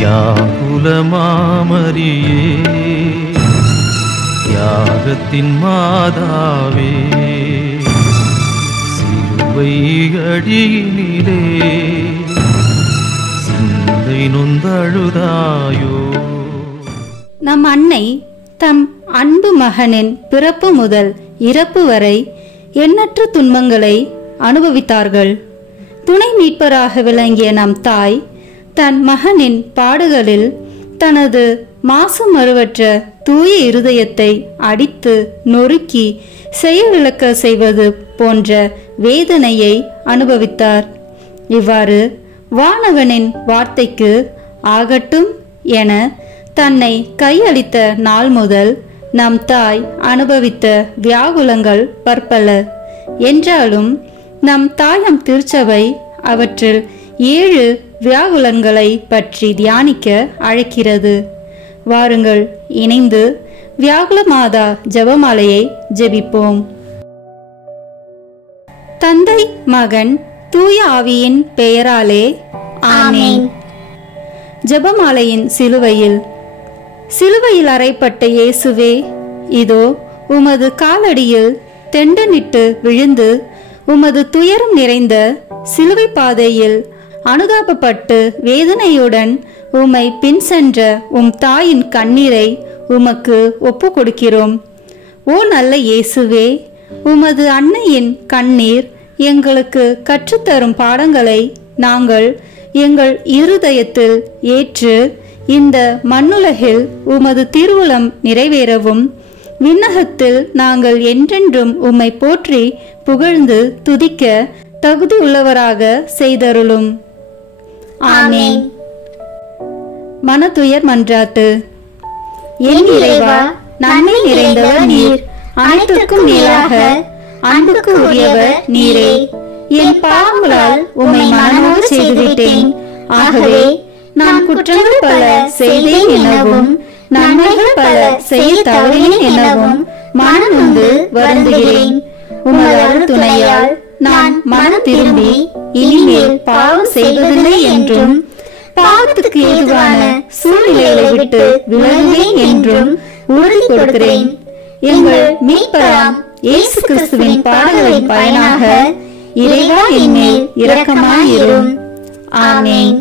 வியாகுலமாமரியே யாகத்தின் மாதாவே சிலுவை அடியினிலே சிந்தை நொந்தழுதாயோ. நம் அன்னை தம் அன்பு மகனின் பிறப்பு முதல் இறப்பு வரை எண்ணற்ற துன்பங்களை அனுபவித்தார்கள். துணை மீட்பராக விளங்கிய நம் தாய் தன் மகனின் பாடுகளில் தனது மாசு மறுவற்ற தூய இருதயத்தை அடித்து நொறுக்கி செயலிழக்க செய்வது போன்ற வேதனையை அனுபவித்தார். இவ்வாறு வானவனின் வார்த்தைக்கு ஆகட்டும் என தன்னை கையளித்த நாள் முதல் நம் தாய் அனுபவித்த வியாகுலங்கள் பற்பல. என்றாலும் நம் தாயம் திருச்சபை அவற்றில் 7 வியாகுலங்களை பற்றி தியானிக்க அழைக்கிறது. வாருங்கள், இணைந்து வியாகுல மாதா ஜெபமாலையை ஜெபிப்போம். தந்தை, மகன், தூய ஆவியின் பெயராலே ஆமென். ஜெபமாலையின் சிலுவையில் அறைப்பட்ட இயேசுவே, இதோ உமது காலடியில் தெண்டனிட்டு விழுந்து உமது துயரம் நிறைந்த சிலுவை பாதையில் அனுதாபப்பட்டு வேதனையுடன் உம்மை பின் சென்ற உம் தாயின் கண்ணீரை உமக்கு ஒப்பு கொடுக்கிறோம். ஓ நல்ல இயேசுவே, உமது அன்னையின் கண்ணீர் எங்களுக்கு கற்றுத்தரும் பாடங்களை நாங்கள் எங்கள் இருதயத்தில் ஏற்று இந்த மண்ணுலகில் உமது திருவுளம் நிறைவேறவும் விண்ணகத்தில் நாங்கள் என்றென்றும் உம்மை போற்றி புகழ்ந்து துதிக்க தகுதி உள்ளவராக செய்தருளும். ஆமென். மனதுயர் மன்றாட்டு. என் இறைவா, நன்மை நிறைந்தவர் நீர், அனைத்துக்கும் மேலாக அன்புக்கு உரியவர் நீரே. என் பாவங்களால் உம்மை மனநோக செய்துவிட்டேன். ஆகவே நான் குற்றங்கள் பல செய்தேன் எனவும் நன்மைகள் பல செய்ய தவறினேன் எனவும் மனம் நொந்து வருந்துகிறேன். உமது அருள் துணையால் நான் மனம் திரும்பி இனிமேல் பாவம் செய்வதில்லை என்றும் பாவத்துக்கு ஏதுவான சூழ்நிலைகளை விட்டு விலகுவேன் என்றும் உறுதி கொடுக்கிறேன். எங்கள் மீட்பராம் இயேசு கிறிஸ்துவின் பாடுகளின் பயனாக இறைவா என்மேல் இரக்கமாயிரும். ஆமென்.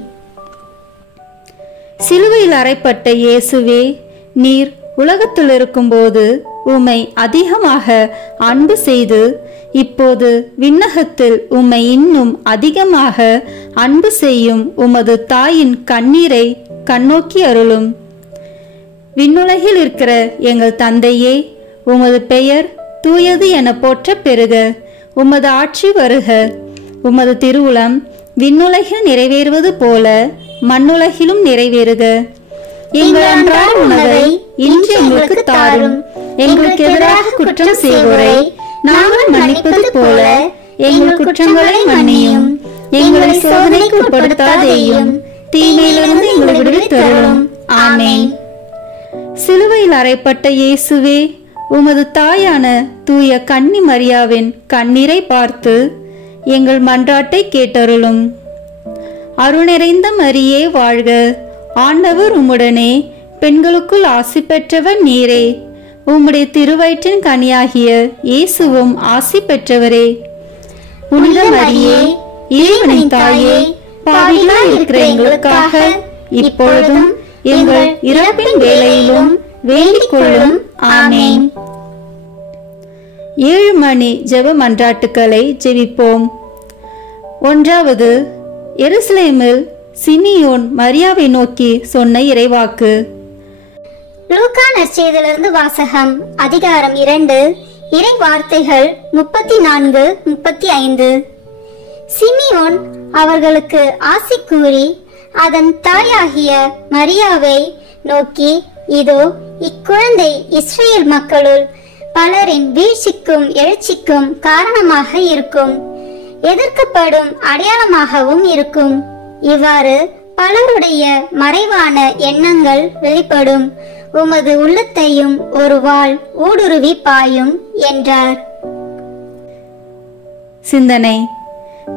சிலுவையில் அறைப்பட்ட இயேசுவே, நீர் உலகத்தில் இருக்கும்போது உம்மை அதிகமாக அன்பு செய்து இப்போது விண்ணகத்தில் உம்மை இன்னும் அதிகமாக அன்பு செய்யும் உமது தாயின் கண்ணீரை கண்ணோக்கி அருளும். விண்ணுலகில் இருக்கிற எங்கள் தந்தையே, உமது பெயர் தூயது என போற்ற பெறுக. உமது ஆட்சி வருக. உமது திருவுளம் விண்ணுலகில் நிறைவேறுவது போல மண்ணுலகிலும் நிறைவேறுக. எங்கள் அன்றாட உணவை இன்று எங்களுக்கு தாரும். எங்களுக்கு எதிராக குற்றம் செய்வோரை நாங்கள் மன்னிப்பது போல எங்கள் குற்றங்களை மன்னியும். எங்களை சோதனைக்கு உட்படுத்தாதேயும், தீமையிலிருந்து எங்களை விடுவித்தருளும். ஆமென். சிலுவையில் அறைப்பட்ட இயேசுவே, உமது தாயான தூய கன்னி மரியாவின் கண்ணீரை பார்த்து எங்கள் மன்றாட்டை கேட்டருளும். அருள் நிறைந்த மரியே வாழ்க. ஆண்டவர் உம்முடனே, பெண்களுக்குள் ஆசி பெற்றவர் நீரே. உம்முடைய திருவயிற்றின் கனியாகிய இயேசுவும் ஆசி பெற்றவரே. புனித மரியே, இறைவனின் தாயே, பாவிகளாய் இருக்கிற எங்களுக்காக இப்பொழுதும் எங்கள் இறப்பின் வேளையிலும் வேண்டிக் கொள்ளும். ஆமென். 7 மணி ஜெப மன்றாட்டுக்களை ஜெபிப்போம். 1. எருசலேமில் சிமியோன் மரியாவை நோக்கி சொன்ன இறைவாக்கு. லூக்கா நற்செய்தியிலிருந்து வாசகம். அதிகாரம் 2, இறை வார்த்தைகள் 34-35. சிமியோன் அவர்களுக்கு ஆசி கூறி அதன் தாயாகிய மரியாவை நோக்கி, இதோ இக்குழந்தை இஸ்ரேல் மக்களுள் பலரின் வீழ்ச்சிக்கும் எழுச்சிக்கும் காரணமாக இருக்கும், எதிர்க்கப்படும் அடையாளமாகவும் இருக்கும். இவ்வாறு பலருடைய மறைவான எண்ணங்கள் வெளிப்படும். உமது உள்ளத்தையும் ஒரு வாள் ஊடுருவி பாயும் என்றார். சிந்தனை.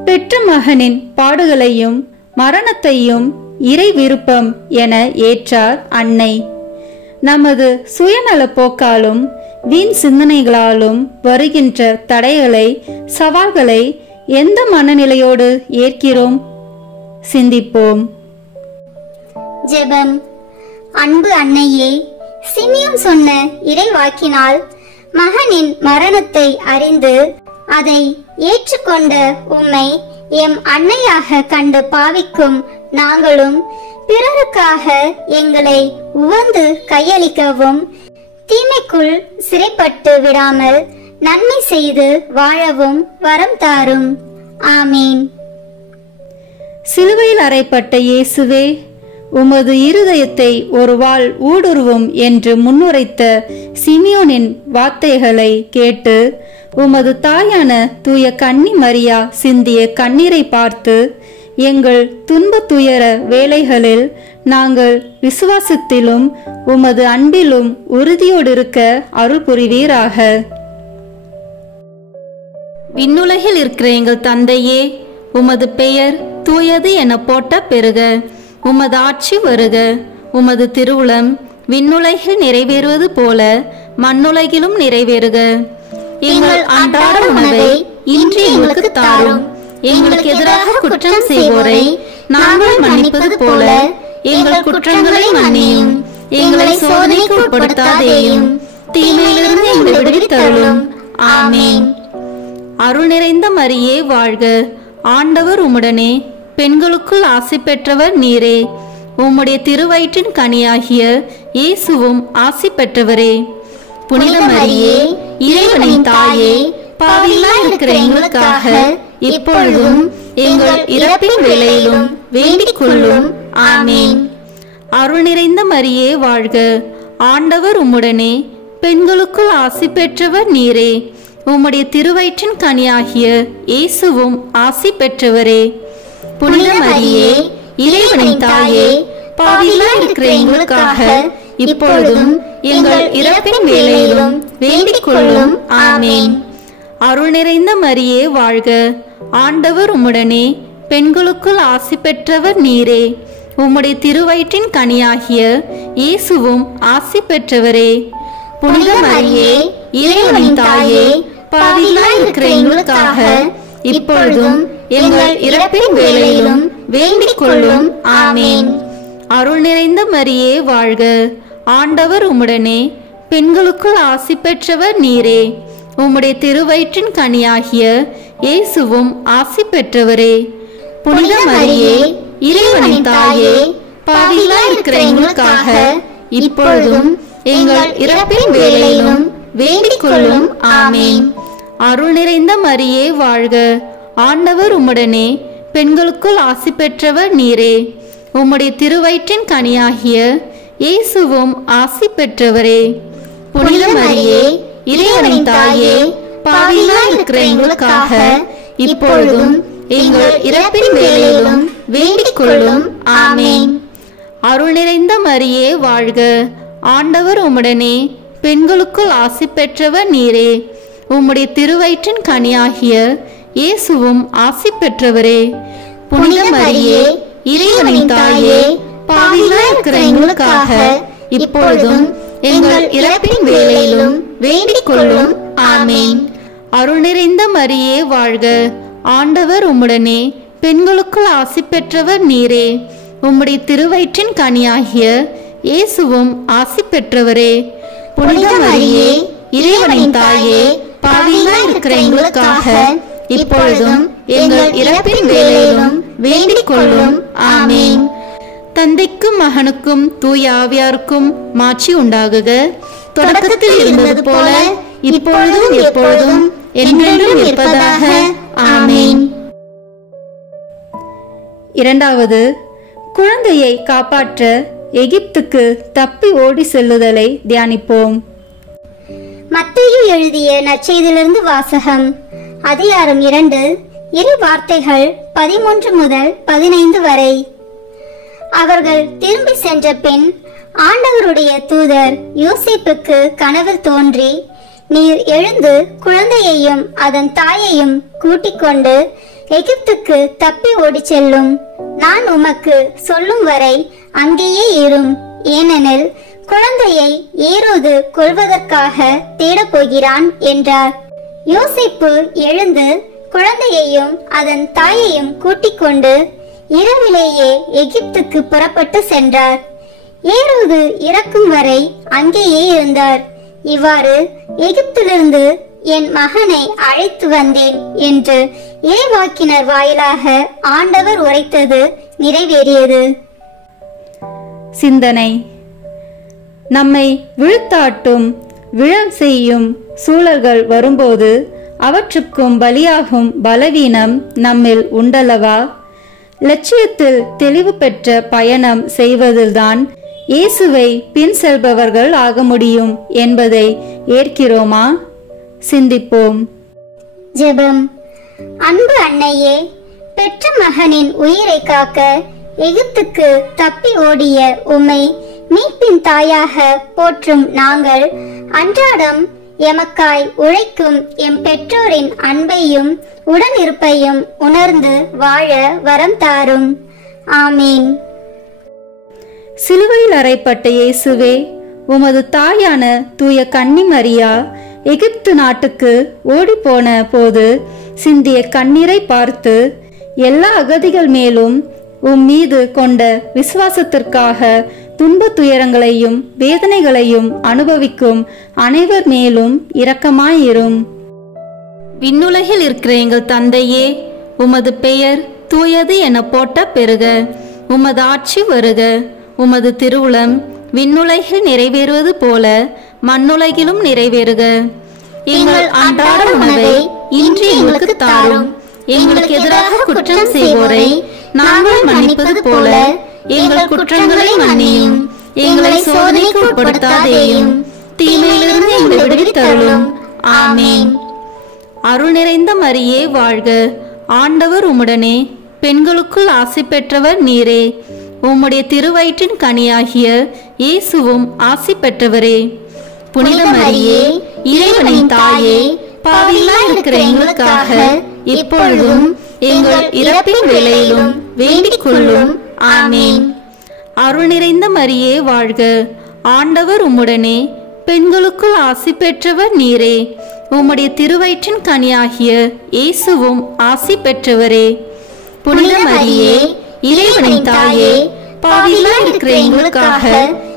பெற்ற மகனின் பாடுகளையும் மரணத்தையும் இறை விருப்பம் என ஏற்றார் அன்னை. நமது சுயநல போக்காலும் வீண் சிந்தனைகளாலும் வருகின்ற தடைகளை, சவால்களை எந்த மனநிலையோடு ஏற்கிறோம்? சிந்திப்போம். ஜெபம். அன்பு அன்னையே, சிமியோன் சொன்ன இறைவாக்கினால் மகனின் மரணத்தை அறிந்து அதை ஏற்றுக்கொண்ட உம்மை எம் அன்னையாக கண்டு பாவிக்கும் நாங்களும் பிறருக்காக எங்களை உவந்து கையளிக்கவும், தீமைக்குள் சிறைப்பட்டு விடாமல் நன்மை செய்து வாழவும் வரம் தாரும். ஆமீன். சிலுவையில் அறையப்பட்ட இயேசுவே, உமது இருதயத்தை ஒரு வாள் ஊடுருவும் என்று முன்னுரைத்த சிமியோனின் வார்த்தைகளை கேட்டு உமது தாயான தூய கன்னி மரியா சிந்திய கண்ணீரை பார்த்து எங்கள் துன்ப துயர வேளைகளில் நாங்கள் விசுவாசத்திலும் உமது அன்பிலும் உறுதியோடு இருக்க அருள் புரிவீராக. விண்ணுலகில் இருக்கிற எங்கள் தந்தையே, உமது பெயர் தூயது என போட்ட பெருக. உமது ஆட்சி வருக. உமது திருவுளம் விண்ணுலகில் நிறைவேறுவது போல மண்ணுலகிலும் நிறைவேறுக. எங்கள் அன்றாட உணவை இன்று எங்களுக்கு தாரும். எங்களுக்கு எதிராக குற்றம் செய்வோரை நாங்கள் மன்னிப்பது போல எங்கள் குற்றங்களை மன்னியும். எங்களை சோதனைக்கு உட்படுத்தாதேயும், தீமையிலிருந்து எங்களை விடுவித்தருளும். ஆமீன். அருள் நிறைந்த மரியே வாழ்க. ஆண்டவர் உம்முடனே, பெண்களுக்குள் ஆசி பெற்றவர் நீரே. உம்முடைய திருவயிற்றின் கனியாகிய இயேசுவும் ஆசி பெற்றவரே. புனித மரியே, இறைவனின் தாயே, பாவிகளாய் இருக்கிற எங்களுக்காக இப்பொழுதும் எங்கள் இறப்பின் வேளையிலும் வேண்டிக் கொள்ளும். ஆமீன். அருள் நிறைந்த மரியே வாழ்க. ஆண்டவர் உம்முடனே, பெண்களுக்குள் ஆசி பெற்றவர் நீரே. உம்முடைய திருவயிற்றின் கனியாகிய இயேசுவும் ஆசி பெற்றவரே. புனித மரியே, இறைவனின் தாயே, பாவிகளாய் இருக்கிற எங்களுக்காக இப்பொழுதும் எங்கள் இறப்பின் வேளையிலும் வேண்டிக் கொள்ளும். ஆமீன். அருள் நிறைந்த மரியே வாழ்க. ஆண்டவர் உம்முடனே, பெண்களுக்குள் ஆசி பெற்றவர் நீரே. உம்முடைய திருவயிற்றின் கனியாகிய இயேசுவும் ஆசி பெற்றவரே. புனித மரியே, இறைவனின் தாயே, பாவிகளாய் இருக்கிற எங்களுக்காக இப்பொழுதும் எங்கள் இறப்பின் வேளையிலும் வேண்டிக் கொள்ளும். ஆமீன். அருள் நிறைந்த மரியே வாழ்க. ஆண்டவர் உம்முடனே, பெண்களுக்குள் ஆசி பெற்றவர் நீரே. உம்முடைய திருவயிற்றின் கனியாகிய இயேசுவும் ஆசி பெற்றவரே. புனித மரியே, இறைவனின் தாயே, பாவிகளாய் இருக்கிற எங்களுக்காக இப்பொழுதும் எங்கள் இறப்பின் வேளையிலும் வேண்டிக் கொள்ளும். ஆமீன். அருள் நிறைந்த மரியே வாழ்க. ஆண்டவர் உம்முடனே, பெண்களுக்குள் ஆசி பெற்றவர் நீரே. உம்முடைய திருவயிற்றின் கனியாகிய இயேசுவும் ஆசி பெற்றவரே. புனித மரியே, இறைவனின் தாயே, பாவிகளாய் இருக்கிற எங்களுக்காக இப்பொழுதும் எங்கள் இறப்பின் வேளையிலும் வேண்டிக் கொள்ளும். ஆமீன். அருள் நிறைந்த மரியே வாழ்க. ஆண்டவர் உம்முடனே, பெண்களுக்குள் ஆசி பெற்றவர் நீரே. உம்முடைய திருவயிற்றின் கனியாகிய இயேசுவும் ஆசி பெற்றவரே. புனித மரியே, இறைவனின் தாயே, பாவிகளாய் இருக்கிற எங்களுக்காக இப்பொழுதும் எங்கள் இறப்பின் வேளையிலும் வேண்டிக் கொள்ளும். ஆமீன். அருள் நிறைந்த மரியே வாழ்க. ஆண்டவர் உம்முடனே, பெண்களுக்குள் ஆசி பெற்றவர் நீரே. உம்முடைய திருவயிற்றின் கனியாகிய இயேசுவும் ஆசி பெற்றவரே. புனித மரியே, இறைவனின் தாயே, பாவிகளாய் இருக்கிற எங்களுக்காக இப்பொழுதும் எங்கள் இறப்பின் வேளையிலும் வேண்டிக் கொள்ளும். ஆமீன். தந்தைக்கும் மகனுக்கும் தூய ஆவியாருக்கும் மாட்சி உண்டாகுக. தொடக்கத்தில் இருந்தது போல இப்பொழுதும் எப்பொழுதும் என்றென்றும் இருப்பதாக. ஆமீன். இரண்டாவது, குழந்தையை காப்பாற்ற எகிப்துக்கு தப்பி ஓடி செல்லுதலை தியானிப்போம். மத்தேயு எழுதிய நற்செய்தியிலிருந்து வாசகம். அதிகாரம் 2, இறை வார்த்தைகள் 13 முதல் 15 வரை. அவர்கள் திரும்பி சென்ற பின் ஆண்டவருடைய தூதர் யோசேப்புக்கு கனவில் தோன்றி, நீர் எழுந்து குழந்தையையும் அதன் தாயையும் கூட்டிக் கொண்டு எகிப்துக்கு தப்பி ஓடிச் செல்லும். நான் உமக்கு சொல்லும் வரை அங்கேயே இரும். ஏனெனில் குழந்தையை ஏரோது கொல்வதற்காக தேடப் போகிறான் என்றார். யோசேப்பு எழுந்து குழந்தையையும் அதன் தாயையும் கூட்டிக் கொண்டு இரவிலேயே எகிப்துக்கு புறப்பட்டு சென்றார். ஏரோது இறக்கும் வரை அங்கேயே இருந்தார். இவ்வாறு எகிப்திலிருந்து என் மகனை அழைத்து வந்தேன் என்று இறைவாக்கினர் வாயிலாக ஆண்டவர் உரைத்தது நிறைவேறியது. சிந்தனை. நம்மை விழுத்தாட்டும் விழ செய்யும் சூழல்கள் வரும்போது அவற்றுக்கும் பலியாகும் பலவீனம் நம்மில் உண்டல்லவா? லட்சியத்தில் தெளிவு பெற்ற பயணம் செய்வதில்தான் இயேசுவை பின் செல்பவர்கள் ஆக முடியும் என்பதை ஏற்கிறோமா? சிந்திப்போம். ஜெபம். அன்பு அன்னையே, பெற்ற மகனின் உயிரை காக்க எகிப்துக்கு தப்பி ஓடிய உம்மை மீட்பின் தாயாக போற்றும் நாங்கள் அன்றாடம் எமக்காய் உழைக்கும் எம் பெற்றோரின் அன்பையும் உடனிருப்பையும் உணர்ந்து வாழ வரம் தாரும். ஆமீன். சிலுவையில் அறையப்பட்ட இயேசுவே, உமது தாயான தூய கன்னி மரியா எகிப்து நாட்டுக்கு ஓடிப்போன போது சிந்திய கண்ணீரை பார்த்து எல்லா அகதிகள் மேலும் உம் மீது கொண்ட விசுவாசத்திற்காக துன்ப துயரங்களையும் வேதனைகளையும் அனுபவிக்கும் அனைவர் மேலும் இரக்கமாயிரும். விண்ணுலகில் இருக்கிற எங்கள் தந்தையே, உமது பெயர் தூயது என போட்ட பெறுக. உமது ஆட்சி வருக. உமது திருவுளம் விண்ணுலகில் நிறைவேறுவது போல மண்ணுலகிலும் நிறைவேறுக. எங்கள் அன்றாட உணவை இன்று எங்களுக்கு தாரும். எங்களுக்கு எதிராக குற்றம் செய்வோரை நாங்கள் மன்னிப்பது போல எங்கள் குற்றங்களை மன்னியும். எங்களை சோதனைக்கு உட்படுத்தாதேயும், தீமையிலிருந்து எங்களை விடுவித்தருளும். ஆமீன். அருள் நிறைந்த மரியே வாழ்க. ஆண்டவர் உம்முடனே, பெண்களுக்குள் ஆசி பெற்றவர் நீரே. உம்முடைய திருவயிற்றின் கனியாகிய இயேசுவும் ஆசி பெற்றவரே. புனித மரியே, இறைவனின் தாயே, பாவிகளாய் இருக்கிற எங்களுக்காக இப்பொழுதும் எங்கள் இறப்பின் வேளையிலும் வேண்டிக் கொள்ளும். ஆமீன். அருள் நிறைந்த மரியே வாழ்க. ஆண்டவர் உம்முடனே, பெண்களுக்குள் ஆசி பெற்றவர் நீரே. உம்முடைய திருவயிற்றின் கனியாகிய இயேசுவும் ஆசி பெற்றவரே. புனித மரியே, இறைவனின் தாயே, பாவிகளாய் இருக்கிற எங்களுக்காக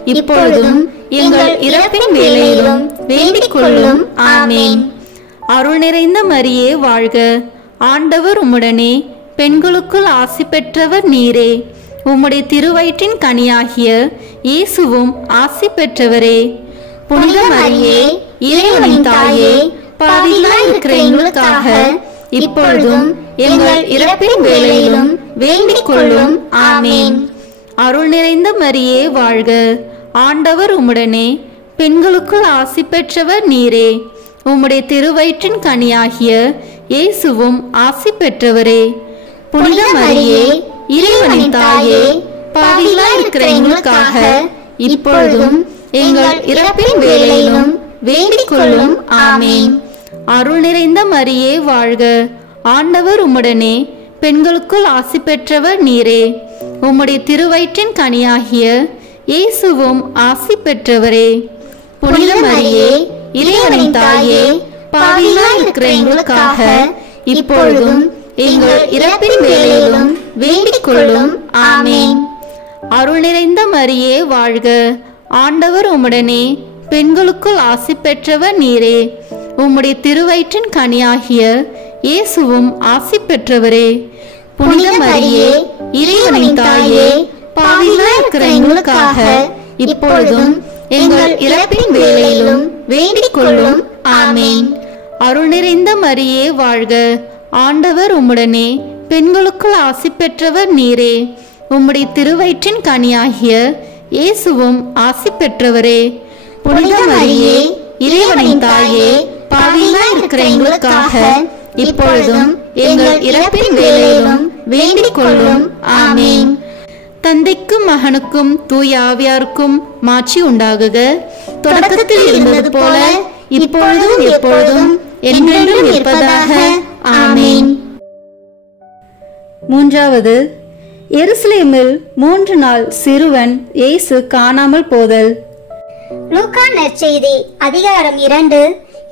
இப்பொழுதும் எங்கள் இறப்பின் வேளையிலும் வேண்டிக் கொள்ளும். ஆமீன். அருள் நிறைந்த மரியே வாழ்க. ஆண்டவர் உம்முடனே, பெண்களுக்குள் ஆசி பெற்றவர் நீரே. உம்முடைய திருவயிற்றின் கனியாகிய இயேசுவும் ஆசி பெற்றவரே. புனித மரியே, இறைவனின் தாயே, பாவிகளாய் இருக்கிற எங்களுக்காக இப்பொழுதும் எங்கள் இறப்பின் வேளையிலும் வேண்டிக் கொள்ளும். ஆமீன். அருள் நிறைந்த மரியே வாழ்க. ஆண்டவர் உம்முடனே, பெண்களுக்குள் ஆசி பெற்றவர் நீரே. உம்முடைய திருவயிற்றின் கனியாகிய இயேசுவும் ஆசி பெற்றவரே. புனித மரியே, இறைவனின் தாயே, பாவிகளாய் இருக்கிற எங்களுக்காக இப்பொழுதும் எங்கள் இறப்பின் வேளையிலும் வேண்டிக் கொள்ளும். ஆமீன். அருள் நிறைந்த மரியே வாழ்க. ஆண்டவர் உம்முடனே, பெண்களுக்குள் ஆசி பெற்றவர் நீரே. உம்முடைய திருவயிற்றின் கனியாகிய இயேசுவும் ஆசி பெற்றவரே. புனித மரியே, இறைவனின் தாயே, பாவிகளாய் இருக்கிற எங்களுக்காக இப்பொழுதும் எங்கள் இறப்பின் வேளையிலும் வேண்டிக் கொள்ளும். ஆமீன். அருள் நிறைந்த மரியே வாழ்க. ஆண்டவர் உம்முடனே, பெண்களுக்குள் ஆசி பெற்றவர் நீரே. உம்முடைய திருவயிற்றின் கனியாகிய இயேசுவும் ஆசி பெற்றவரே. புனித மரியே, இறைவனின் தாயே, பாவிகளாய் இருக்கிற எங்களுக்காக இப்பொழுதும் எங்கள் இறப்பின் வேளையிலும் வேண்டிக் கொள்ளும். ஆமீன். அருள் நிறைந்த மரியே வாழ்க. ஆண்டவர் உம்முடனே, பெண்களுக்குள் ஆசி பெற்றவர் நீரே. உம்முடைய திருவயிற்றின் கனியாகிய இயேசுவும் ஆசி பெற்றவரே. புனித மரியே, இறைவனின் தாயே, பாவிகளாய் இருக்கிற எங்களுக்காக இப்பொழுதும் எங்கள் இறப்பின் வேளையிலும் வேண்டிக் கொள்ளும். ஆமீன். தந்தைக்கும் மகனுக்கும் தூய ஆவியாருக்கும் மாட்சி உண்டாகுக. தொடக்கத்தில் இருந்தது போல இப்பொழுதும் எப்பொழுதும் என்றென்றும் இருப்பதாக. ஆமீன். மூன்றாவது, எருசலேமில் 3 நாள் சிறுவன் இயேசு காணாமல் போதல். லூக்கா நற்செய்தி அதிகாரம் 2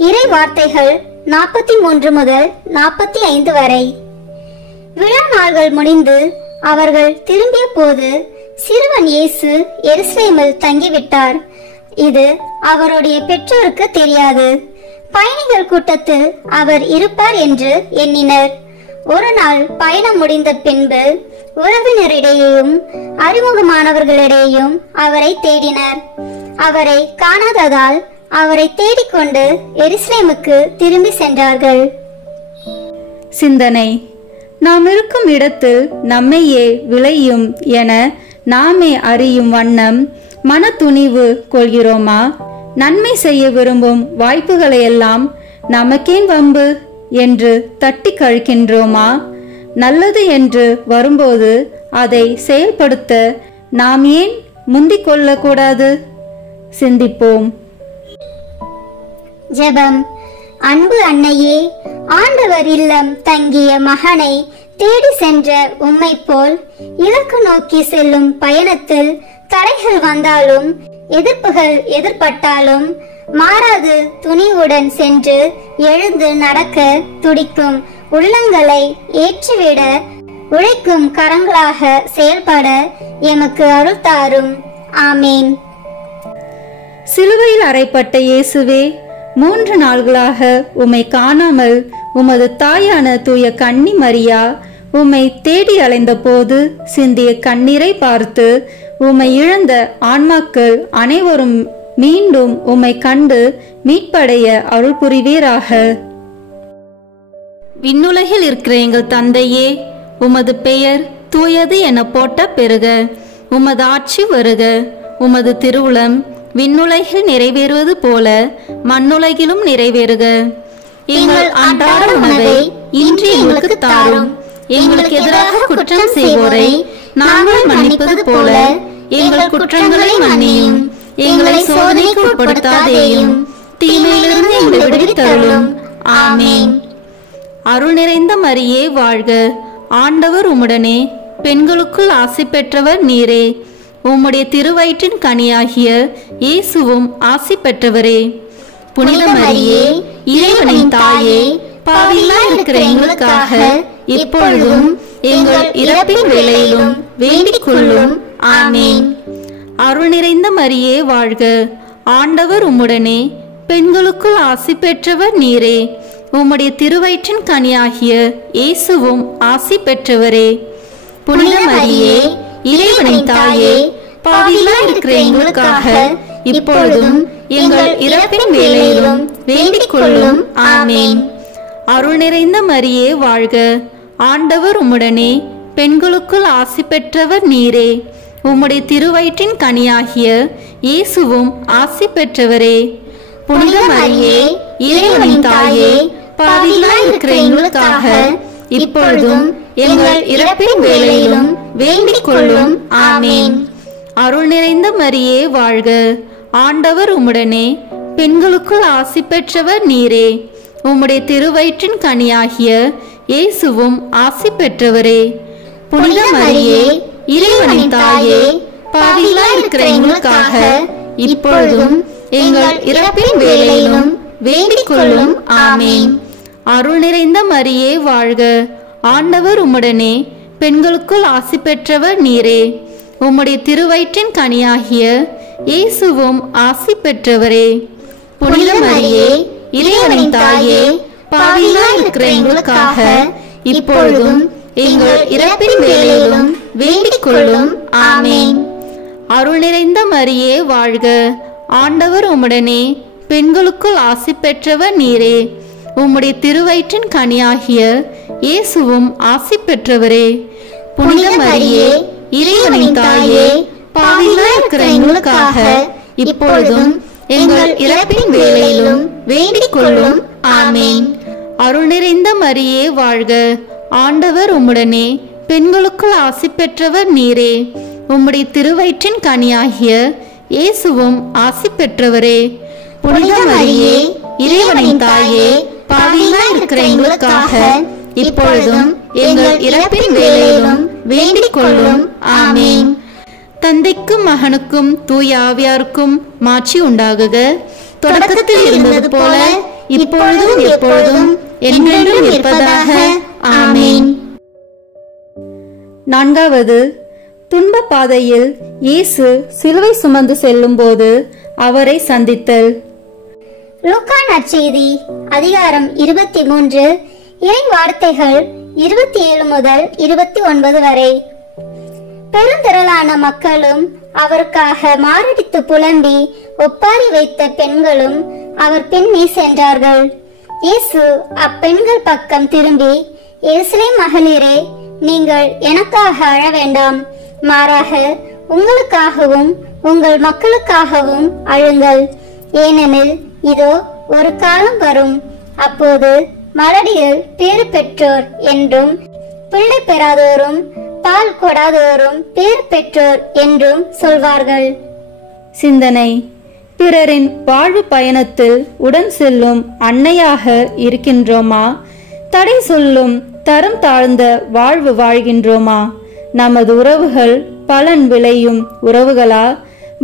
இறை வார்த்தைகள் 43 முதல் 45 வரை. விழா நாள்கள் முடிந்து அவர்கள் திரும்பிய போது சிறுவன் இயேசு எருசலேமில் தங்கிவிட்டார். இது அவருடைய பெற்றோருக்கு தெரியாது. பயணிகள் கூட்டத்தில் அவர் இருப்பார் என்று எண்ணினர். ஒரு நாள் பயணம் முடிந்த பின்பு உறவினரிடையேயும் அறிமுகமானவர்களிடையேயும் அவரை தேடினர். அவரை காணாததால் அவரை தேடிக்கொண்டு எருசலேமுக்கு திரும்பி சென்றார்கள். சிந்தனை: நாம் இருக்கும் இடத்தில் நம்மையே விளையும் என நாமே அறியும் வண்ணம் மன துணிவு கொள்கிறோமா? நன்மை செய்ய விரும்பும் வாய்ப்புகளையெல்லாம் நமக்கேன் வம்பு என்று தட்டி கழிக்கின்றோமா? நல்லது என்று வரும்போது அதை செயல்படுத்த நாம் ஏன் முந்திக் கொள்ளக்கூடாது? சிந்திப்போம். ஜெபம். அன்பு அன்னையே, ஆண்டவர் இல்லம் தங்கிய மகனை தேடி சென்ற உம்மை போல் இலக்கு நோக்கி செல்லும் பயணத்தில் தடைகள் வந்தாலும் எதிர்ப்புகள் எதிர்பட்டாலும் மாறாது துணிவுடன் சென்று எழுந்து நடக்க துடிக்கும் உள்ளங்களை ஏற்றிவிட உழைக்கும் கரங்களாக செயல்பட எமக்கு அருள் தாரும். ஆமேன். சிலுவையில் அறைப்பட்ட இயேசுவே, 3 நாள்களாக உம்மை காணாமல் உமது தாயான தூய கன்னி மரியா உம்மை தேடி அலைந்த போது சிந்திய கண்ணீரை பார்த்து உம்மை இழந்த ஆன்மாக்கள் அனைவரும் மீண்டும் உம்மை கண்டு மீட்படைய அருள் புரிவீராக. விண்ணுலகில் இருக்கிற எங்கள் தந்தையே, உமது பெயர் தூயது என போட்ட பெருக. உமது ஆட்சி வருக. உமது திருவுளம் விண்ணுலகில் நிறைவேறுவது போல மண்ணுலகிலும் நிறைவேறுக. எங்கள் அன்றாட உணவை இன்று எங்களுக்கு தாரும். எங்களுக்கு எதிராக குற்றம் செய்வோரை நாங்கள் மன்னிப்பது போல எங்கள் குற்றங்களை மன்னியும். எங்களை சோதனைக்கு உட்படுத்தாதேயும், தீமையிலிருந்து எங்களை விடுவித்தருளும். ஆமேன். அருள் நிறைந்த மரியே வாழ்க. ஆண்டவர் உம்முடனே, பெண்களுக்குள் ஆசி பெற்றவர் நீரே. உம்முடைய திருவயிற்றின் கனியாகிய இயேசுவும் ஆசி பெற்றவரே. புனித மரியே, இறைவனின் தாயே, பாவிகளாய் இருக்கிற எங்களுக்காக இப்பொழுதும் எங்கள் இறப்பின் வேளையிலும் வேண்டிக் கொள்ளும். ஆமேன். அருள் நிறைந்த மரியே வாழ்க. ஆண்டவர் உம்முடனே, பெண்களுக்குள் ஆசி பெற்றவர் நீரே. உம்முடைய திருவயிற்றின் கனியாகிய இயேசுவும் ஆசி பெற்றவரே. புனித மரியே, இறைவனின் தாயே, பாவிகளாய் இருக்கிற எங்களுக்காக இப்பொழுதும் எங்கள் இறப்பின் வேளையிலும் வேண்டிக் கொள்ளும். ஆமேன். அருள் நிறைந்த மரியே வாழ்க. ஆண்டவர் உம்முடனே, பெண்களுக்குள் ஆசி பெற்றவர் நீரே. உம்முடைய திருவயிற்றின் கனியாகிய இயேசுவும் ஆசி பெற்றவரே. புனித மரியே, இறைவனின் தாயே, பாவிகளாய் இருக்கிற எங்களுக்காக இப்பொழுதும் எங்கள் இறப்பின் வேளையிலும் வேண்டிக் கொள்ளும். ஆமேன். அருள் நிறைந்த மரியே வாழ்க. ஆண்டவர் உம்முடனே, பெண்களுக்குள் ஆசி பெற்றவர் நீரே. உம்முடைய திருவயிற்றின் கனியாகிய இயேசுவும் ஆசி பெற்றவரே. புனித மரியே, இறைவனின் தாயே, பாவிகளாய் இருக்கிற எங்களுக்காக இப்பொழுதும் எங்கள் இறப்பின் வேளையிலும் வேண்டிக் கொள்ளும். ஆமேன். அருள் நிறைந்த மரியே வாழ்க. ஆண்டவர் உம்முடனே, பெண்களுக்குள் ஆசி பெற்றவர் நீரே. உம்முடைய திருவயிற்றின் கனியாகிய இயேசுவும் ஆசி பெற்றவரே. புனித மரியே, இறைவனின் தாயே, பாவிகளாய் இருக்கிற எங்களுக்காக இப்பொழுதும் எங்கள் இறப்பின் வேளையிலும் வேண்டிக் கொள்ளும். ஆமேன். அருள் நிறைந்த மரியே வாழ்க. ஆண்டவர் உம்முடனே, பெண்களுக்குள் ஆசி பெற்றவர் நீரே. உம்முடைய திருவயிற்றின் கனியாகிய இயேசுவும் ஆசி பெற்றவரே. புனித மரியே, இறைவனின் தாயே, பாவிகளாய் இருக்கிற எங்களுக்காக இப்பொழுதும் எங்கள் இறப்பின் வேளையிலும் வேண்டிக் கொள்ளும். ஆமேன். அருள் நிறைந்த மரியே வாழ்க. ஆண்டவர் உம்முடனே, பெண்களுக்குள் ஆசி பெற்றவர் நீரே. உம்முடைய திருவயிற்றின் கனியாகிய இயேசுவும் ஆசி பெற்றவரே. புனித மரியே, இறைவனின் தாயே, பாவிகளாய் இருக்கிற எங்களுக்காக இப்பொழுதும் எங்கள் இறப்பின் வேளையிலும் வேண்டிக் கொள்ளும். ஆமீன். தந்தைக்கும் மகனுக்கும் தூய ஆவியாருக்கும் மாட்சி உண்டாகுக. தொடக்கத்தில் இருந்தது போல இப்பொழுதும் எப்பொழுதும் என்றென்றும் இருப்பதாக. ஆமீன். நான்காவது, துன்ப பாதையில் இயேசு சிலுவை சுமந்து செல்லும் போது அவரை சந்தித்தல். லூக்கா நற்செய்தி அதிகாரம் 23 இறை வார்த்தைகள் 27 முதல் 29 வரை. பெருந்திரளான மக்களும் அவருக்காக மாரடித்து புலம்பி ஒப்பாரி வைத்த பெண்களும் அவர் பின்னே சென்றார்கள். இயேசு அப்பெண்கள் பக்கம் திரும்பி, எருசலேம் மகளிரே, நீங்கள் எனக்காக அழ வேண்டாம், மாறாக உங்களுக்காகவும் உங்கள் மக்களுக்காகவும் அழுங்கள். ஏனெனில் இதோ ஒரு காலம் வரும், அப்போது மலடிகள் பேறு பெற்றோர் என்றும் பிள்ளை பெறாதோரும் பால் கொடாதோரும் பேறு பெற்றோர் என்றும் சொல்வார்கள். சிந்தனை. பிறரின் வாழ்வு பயணத்தில் உடன் செல்லும் அன்னையாக இருக்கின்றோமா? தடை சொல்லும் தரம் தாழ்ந்த வாழ்வு வாழ்கின்றோமா? நமது உறவுகள் பலன் விளையும் உறவுகளா,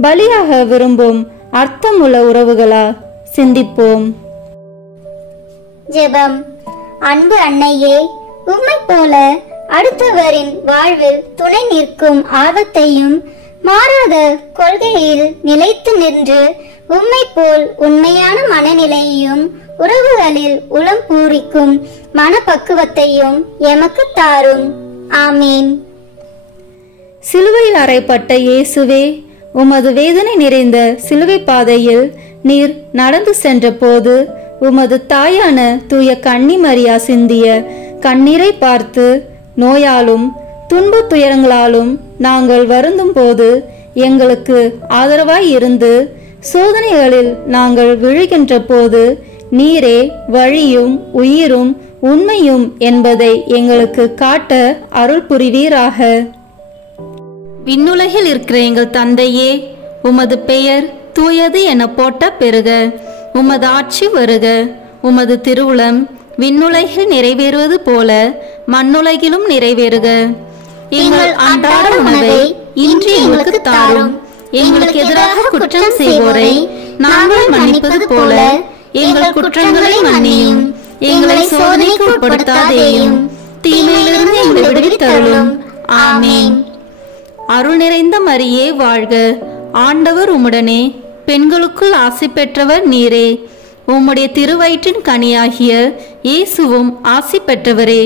பலியாக விரும்பும் அர்த்தமுள்ள உறவுகளா? சிந்திப்போம். ஜெபம். அன்பு அன்னையே, உம்மை போல அடுத்தவரின் வாழ்வில் துணை நிற்கும் ஆர்வத்தையும் மாறாத கொள்கையில் நிலைத்து நின்று உம்மை போல் உண்மையான மனநிலையையும் உறவுகளில் உளம் பூரிக்கும் மனப்பக்குவத்தையும் எமக்கு தாரும். ஆமீன். சிலுவையில் அறையப்பட்ட இயேசுவே, உமது வேதனை நிறைந்த சிலுவை பாதையில் நீர் நடந்து சென்ற போது உமது தாயான தூய கன்னி மரியா சிந்திய கண்ணீரை பார்த்து நோயாலும் துன்ப துயரங்களாலும் நாங்கள் வருந்தும் போது எங்களுக்கு ஆதரவாய் இருந்து சோதனைகளில் நாங்கள் விழுகின்ற போது நீரே வழியும் உயிரும் உண்மையும் என்பதை எங்களுக்கு காட்ட அருள் புரிவீராக. விண்ணுலகில் இருக்கிற எங்கள் தந்தையே, உமது பெயர் தூயது என போட்ட பெறுக. உமது ஆட்சி வருக. உமது திருவுளம் விண்ணுலகில் நிறைவேறுவது போல மண்ணுலகிலும் நிறைவேறுக. எங்கள் அன்றாட உணவை இன்று எங்களுக்கு தாரும். எங்களுக்கு எதிராக குற்றம் செய்வோரை நாங்கள் மன்னிப்பது போல எங்கள் குற்றங்களை மன்னியும். எங்களை சோதனைக்கு உட்படுத்தாதேயும், தீமையிலிருந்து எங்களை விடுவித்தருளும். ஆமீன். அருள் நிறைந்த மரியே வாழ்க. ஆண்டவர் உம்முடனே, பெண்களுக்குள் ஆசி பெற்றவர் நீரே. உம்முடைய திருவயிற்றின் கனியாகிய இயேசுவும் ஆசி பெற்றவரே.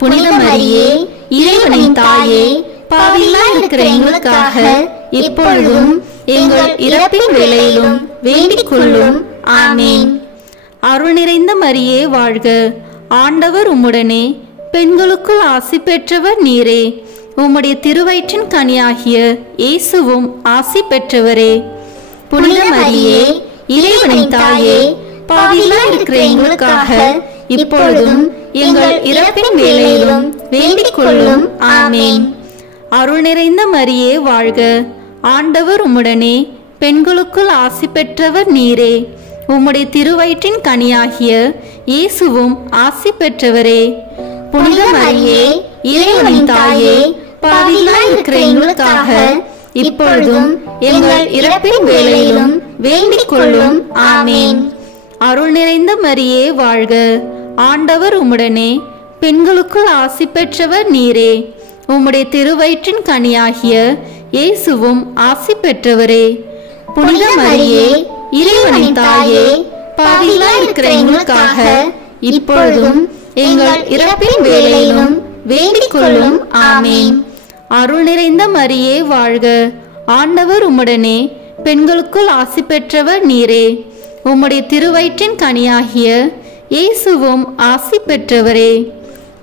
புனித மரியே, இறைவனின் தாயே, பாவிகளாய் இருக்கிற எங்களுக்காக இப்பொழுதும் எங்கள் இறப்பின் வேளையிலும் வேண்டிக் கொள்ளும். ஆமீன். அருள் நிறைந்த மரியே வாழ்க. ஆண்டவர் உம்முடனே, பெண்களுக்குள் ஆசி பெற்றவர் நீரே. உம்முடைய திருவயிற்றின் கனியாகிய இயேசுவும் ஆசி பெற்றவரே. புனித மரியே, இறைவனின் தாயே, பாவிகளாய் இருக்கிற எங்களுக்காக இப்பொழுதும் எங்கள் இறப்பின் வேளையிலும் வேண்டிக் கொள்ளும். ஆமீன். அருள் நிறைந்த மரியே வாழ்க. ஆண்டவர் உம்முடனே, பெண்களுக்குள் ஆசி பெற்றவர் நீரே. உம்முடைய திருவயிற்றின் கனியாகிய இயேசுவும் ஆசி பெற்றவரே. புனித மரியே, இறைவனின் தாயே, பாவிகளாய் இருக்கிற எங்களுக்காக இப்பொழுதும் எங்கள் இறப்பின் வேளையிலும் வேண்டிக் கொள்ளும். ஆமீன். அருள் நிறைந்த மரியே வாழ்க. ஆண்டவர் உம்முடனே, பெண்களுக்குள் ஆசி பெற்றவர் நீரே. உம்முடைய திருவயிற்றின் கனியாகிய இயேசுவும் ஆசி பெற்றவரே. புனித மரியே, இறைவனின் தாயே, பாவிகளாய் இருக்கிற எங்களுக்காக இப்பொழுதும் எங்கள் இறப்பின் வேளையிலும் வேண்டிக் கொள்ளும். ஆமீன். அருள் நிறைந்த மரியே வாழ்க. ஆண்டவர் உம்முடனே, பெண்களுக்குள் ஆசி பெற்றவர் நீரே. உம்முடைய திருவயிற்றின் கனியாகிய இயேசுவும் ஆசி பெற்றவரே.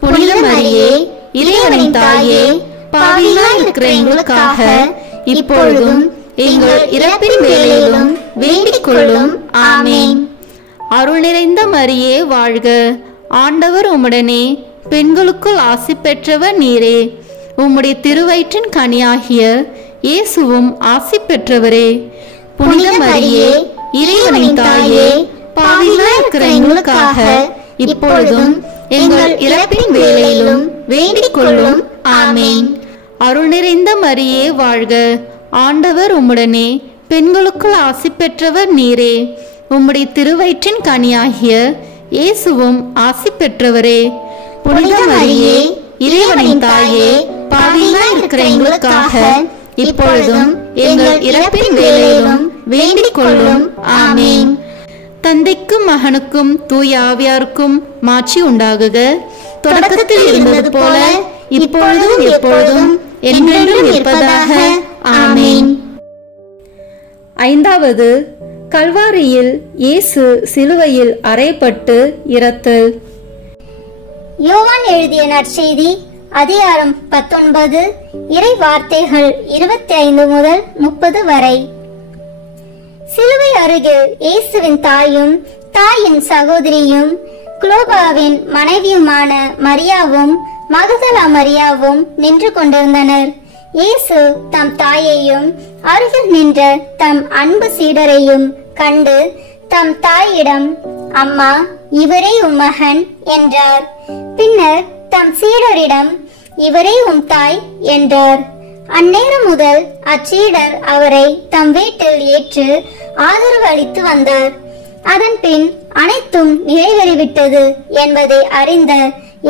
புனித மரியே, இறைவனின் தாயே, பாவிகளாய் இருக்கிற எங்களுக்காக இப்பொழுதும் எங்கள் இறப்பின் வேளையிலும் வேண்டிக் கொள்ளும். ஆமீன். அருள் நிறைந்த மரியே வாழ்க. ஆண்டவர் உம்முடனே, பெண்களுக்குள் ஆசி பெற்றவர் நீரே. உம்முடைய திருவயிற்றின் கனியாகிய இயேசுவும் ஆசி பெற்றவரே. புனித மரியே, இறைவனின் தாயே, பாவிகளாய் இருக்கிற எங்களுக்காக இப்பொழுதும் எங்கள் இறப்பின் வேளையிலும் வேண்டிக் கொள்ளும். ஆமேன். அருள் நிறைந்த மரியே வாழ்க, ஆண்டவர் உம்முடனே, பெண்களுக்குள் ஆசி பெற்றவர் நீரே. உம்முடைய திருவயிற்றின் கனியாகிய இயேசுவும் ஆசி பெற்றவரே. புனித மரியே, இறைவனின் தாயே, பாவிகளாய் இருக்கிற எங்களுக்காக இப்பொழுதும் எங்கள் இறப்பின் வேளையிலும் வேண்டிக் கொள்ளும். ஆமேன். தந்தைக்கும் மகனுக்கும் தூய ஆவியாருக்கும் மாட்சி உண்டாகுக. தொடக்கத்தில் இருந்தது போல இப்பொழுதும் எப்பொழுதும் என்றென்றும் இருப்பதாக. ஆமேன். ஐந்தாவது, கல்வாரியில் இயேசு சிலுவையில் அறையப்பட்டு இரத்தல். யோவான் எழுதிய நற்செய்தி அதிகாரம் 19, இறை வார்த்தைகள் 25 முதல் 30 வரை. சிலுவை அருகில் இயேசுவின் தாயும் தாயின் சகோதரியும் குளோபாவின் மனைவியுமான மரியாவும் மகதலா மரியாவும் நின்று கொண்டிருந்தனர். இயேசு தம் தாயையும் அருகில் நின்ற தம் அன்பு சீடரையும் கண்டு தம் தாயிடம், அம்மா, இவரே உம் மகன் என்றார். பின்னர் தம் சீடரிடம், இவரே உம் தாய் என்றார். அந்நேரம் முதல் அச்சீடர் அவரை தம் வீட்டில் ஏற்று ஆதரவு அளித்து வந்தார். அதன் பின் அனைத்தும் நிறைவேறிவிட்டது என்பதை அறிந்த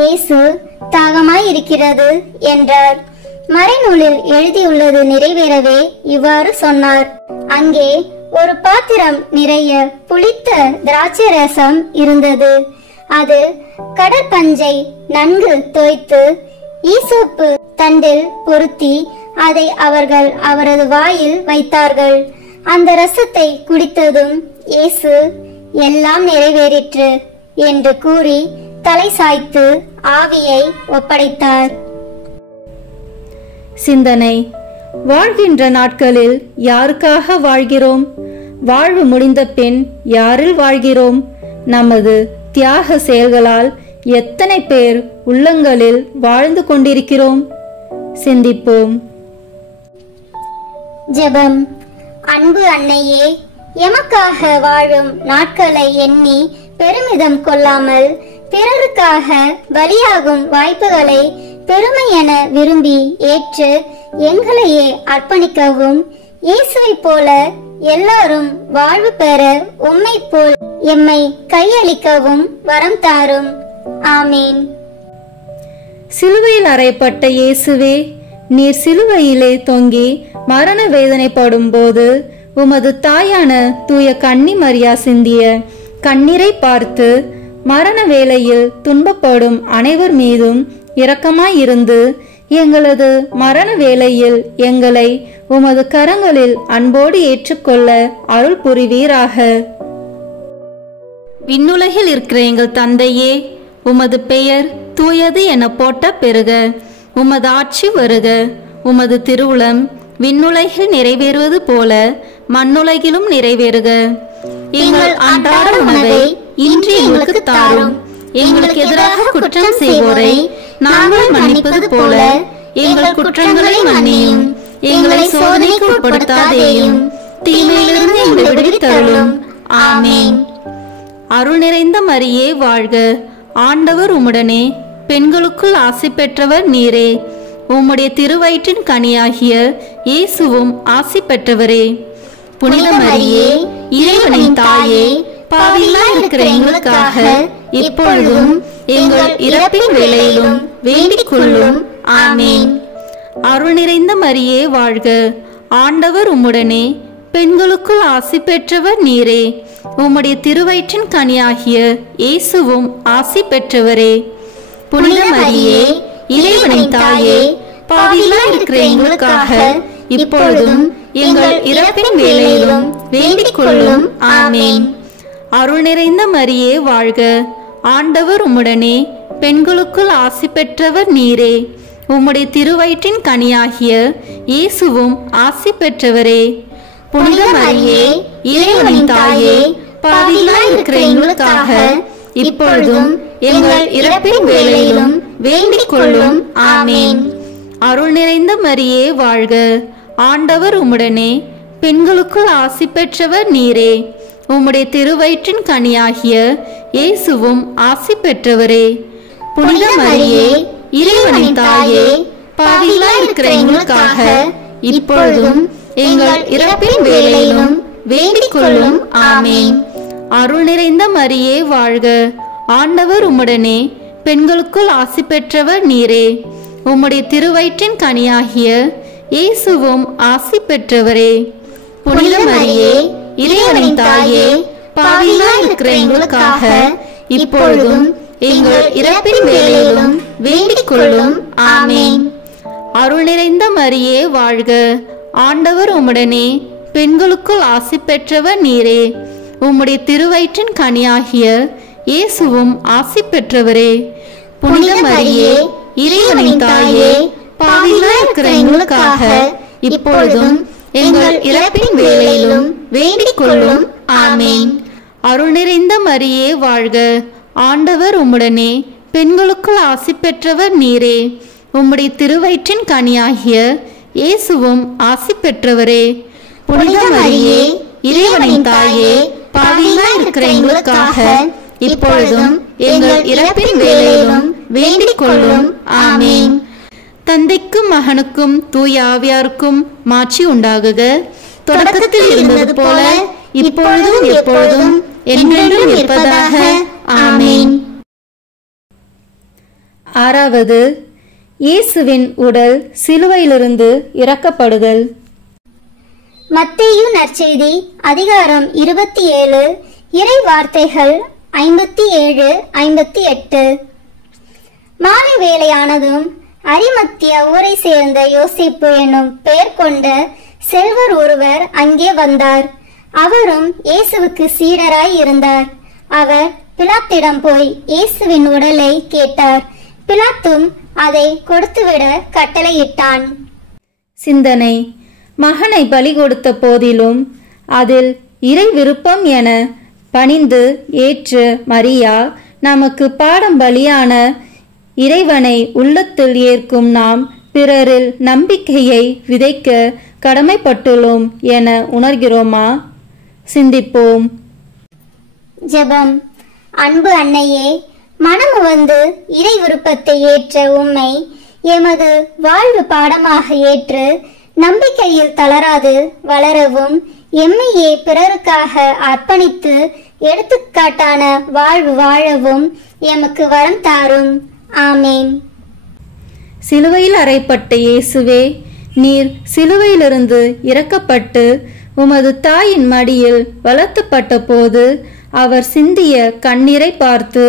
இயேசு, தாகமாயிருக்கிறது என்றார். மறைநூலில் எழுதியுள்ளது நிறைவேறவே இவ்வாறு சொன்னார். அங்கே ஒரு பாத்திரம் நிறைய புளித்த திராட்சை ரசம் இருந்தது. அது கடற்பஞ்சை நன்கு தோய்த்து ஈசோப்பு தண்டில் பொருத்தி அதை அவர்கள் அவரது வாயில் வைத்தார்கள். அந்த ரசத்தை குடித்ததும் இயேசு, எல்லாம் நிறைவேறிற்று என்று கூறி தலை சாய்த்து ஆவியை ஒப்படைத்தார். சிந்தனை. வாழ்கின்ற நாட்களில் யாருக்காக வாழ்கிறோம்? வாழ்வு முடிந்த பின் யாரில் வாழ்கிறோம்? நமது தியாக செயல்களால் எத்தனை பேர் உள்ளங்களில் வாழ்ந்து கொண்டிருக்கிறோம்? சிந்திப்போம். ஜெபம். அன்பு அன்னையே, எமக்காக வாழும் நாட்களை எண்ணி பெருமிதம் கொள்ளாமல் பிறருக்காக பலியாகும் வாய்ப்புகளை பெருமை என விரும்பி ஏற்று எங்களையே அர்ப்பணிக்கவும், இயேசுவை போல எல்லாரும் வாழ்வு பெற உம்மை போல் எம்மை கையளிக்கவும் வரம் தாரும். ஆமீன். சிலுவையில் அறையப்பட்ட இயேசுவே, நீர் சிலுவையிலே தொங்கி மரண வேதனைப்படும் போது உமது தாயான தூய கன்னி மரியா சிந்திய கண்ணீரை பார்த்து மரண வேளையில் துன்பப்படும் அனைவர் மீதும் இரக்கமாயிருந்து எங்களது மரண வேளையில் எங்களை உமது கரங்களில் அன்போடு ஏற்றுக்கொள்ள அருள் புரிவீராக. விண்ணுலகில் இருக்கிற எங்கள் தந்தையே, உமது பெயர் தூயது என போட்ட பெறுக. உமது ஆட்சி வருக. உமது திருவுளம் விண்ணுலகில் நிறைவேறுவது போல மண்ணுலகிலும் நிறைவேறுக. எங்கள் அன்றாட உணவை இன்று எங்களுக்கு தாரும். எங்களுக்கு எதிராக குற்றம் செய்வோரை நாங்கள் மன்னிப்பது போல எங்கள் குற்றங்களை மன்னியும். எங்களை சோதனைக்கு உட்படுத்தாதேயும், தீமையிலிருந்து எங்களை விடுவித்தருளும். ஆமேன். அருள் நிறைந்த மரியே வாழ்க, ஆண்டவர் உம்முடனே, பெண்களுக்குள் ஆசி பெற்றவர் நீரே. உம்முடைய திருவயிற்றின் கனியாகிய இயேசுவும் ஆசி பெற்றவரே. புனித மரியே, இறைவனின் தாயே, பாவிகளாய் இருக்கிற எங்களுக்காக இப்பொழுதும் எங்கள் இறப்பின் வேளையிலும் வேண்டிக் கொள்ளும். ஆமேன். அருள் நிறைந்த மரியே வாழ்க, ஆண்டவர் உம்முடனே, பெண்களுக்குள் ஆசி பெற்றவர் நீரே. உம்முடைய திருவயிற்றின் கனியாகிய இயேசுவும் ஆசி பெற்றவரே. புனித மரியே, இறைவனின் தாயே, பாவிகளாய் இருக்கிற எங்களுக்காக இப்பொழுதும் எங்கள் இறப்பின் வேளையிலும் வேண்டிக் கொள்ளும். ஆமேன். அருள் நிறைந்த மரியே வாழ்க, ஆண்டவர் உம்முடனே, பெண்களுக்குள் ஆசி பெற்றவர் நீரே. உம்முடைய திருவயிற்றின் கனியாகிய இயேசுவும் ஆசி பெற்றவரே. புனித மரியே, இறைவனின் தாயே, பாவிகளாய் இருக்கிற எங்களுக்காக இப்பொழுதும் எங்கள் இறப்பின் வேளையிலும் வேண்டிக் கொள்ளும். ஆமேன். அருள் நிறைந்த மரியே வாழ்க, ஆண்டவர் உம்முடனே, பெண்களுக்குள் ஆசி பெற்றவர் நீரே. உம்முடைய திருவயிற்றின் கனியாகிய இயேசுவும் ஆசி பெற்றவரே. புனித மரியே, இறைவனின் தாயே, பாவிகளாய் இருக்கிற எங்களுக்காக இப்பொழுதும் எங்கள் இறப்பின் வேளையிலும் வேண்டிக் கொள்ளும். ஆமேன். அருள் நிறைந்த மரியே வாழ்க. ஆண்டவர் உம்முடனே, பெண்களுக்குள் ஆசி பெற்றவர் நீரே. உம்முடைய திருவயிற்றின் கனியாகிய இயேசுவும் ஆசி பெற்றவரே. புனித மரியே, இறைவனின் தாயே, பாவிகளாய் இருக்கிற எங்களுக்காக இப்பொழுதும் எங்கள் இறப்பின் வேளையிலும் வேண்டிக் கொள்ளும். ஆமேன். அருள் நிறைந்த மரியே வாழ்க. ஆண்டவர் உம்முடனே, பெண்களுக்குள் ஆசி பெற்றவர் நீரே. உம்முடைய திருவயிற்றின் கனியாகிய இயேசுவும் ஆசி பெற்றவரே. புனித மரியே, இறைவனின் தாயே, பாவிகளாய் இருக்கிற எங்களுக்காக இப்பொழுதும் எங்கள் இறப்பின் வேளையிலும் வேண்டிக் கொள்ளும். ஆமேன். அருள் நிறைந்த மரியே வாழ்க. ஆண்டவர் உம்முடனே, பெண்களுக்குள் ஆசி பெற்றவர் நீரே. உம்முடைய திருவயிற்றின் கனியாகிய இயேசுவும் ஆசி பெற்றவரே. புனித மரியே, இறைவனின் தாயே, பாவிகளாய் இருக்கிற எங்களுக்காக இப்பொழுதும் எங்கள் இறப்பின் வேளையிலும் வேண்டிக் கொள்ளும். ஆமேன். தந்தைக்கும் மகனுக்கும் தூய ஆவியாருக்கும் மாட்சி உண்டாகுக. தொடக்கத்தில் இருந்தது போல இப்பொழுதும் எப்பொழுதும் என்றென்றும் இருப்பதாக. ஆமேன். ஆறாவது, இயேசுவின் உடல் சிலுவையிலிருந்து இறக்கப்படுதல். மத்தேயு நற்செய்தி அதிகாரம் 27 இறை வார்த்தைகள் 57-58. மாலை வேளையானதும் அரிமத்திய ஊரை சேர்ந்த யோசேப்பு என்னும் பெயர் கொண்ட செல்வர் ஒருவர் அங்கே வந்தார். அவரும் இயேசுவுக்கு சீடராய் இருந்தார். அவர் பிலாத்திடம் போய் இயேசுவின் உடலை கேட்டார். பிலாத்தும் அதை கொடுத்துவிட கட்டளையிட்டான். சிந்தனை. மகனை பலி கொடுத்த போதிலும் அதில் இறை விருப்பம் என பணிந்து ஏற்று மரியா நமக்கு பாடம் பலியான இறைவனை உள்ளத்தில் ஏற்கும் நாம் பிறரில் நம்பிக்கையை விதைக்க கடமைப்பட்டுள்ளோம் என உணர்கிறோமா? சிந்திப்போம். ஜெபம். அன்பு அன்னையே, மனமு வந்து இறை விருப்பத்தை ஏற்ற உம்மை எமது வாழ்வு பாடமாக ஏற்று நம்பிக்கையில் தளராது வளரவும் எம்மையே பிறருக்காக அர்ப்பணித்து எடுத்துக்காட்டான வாழ்வு வாழவும் எமக்கு வரம் தாரும். ஆமேன். சிலுவையில் அறையப்பட்ட இயேசுவே, நீர் சிலுவையிலிருந்து இறக்கப்பட்டு உமது தாயின் மடியில் வளர்த்தப்பட்ட போது அவர் சிந்திய கண்ணீரை பார்த்து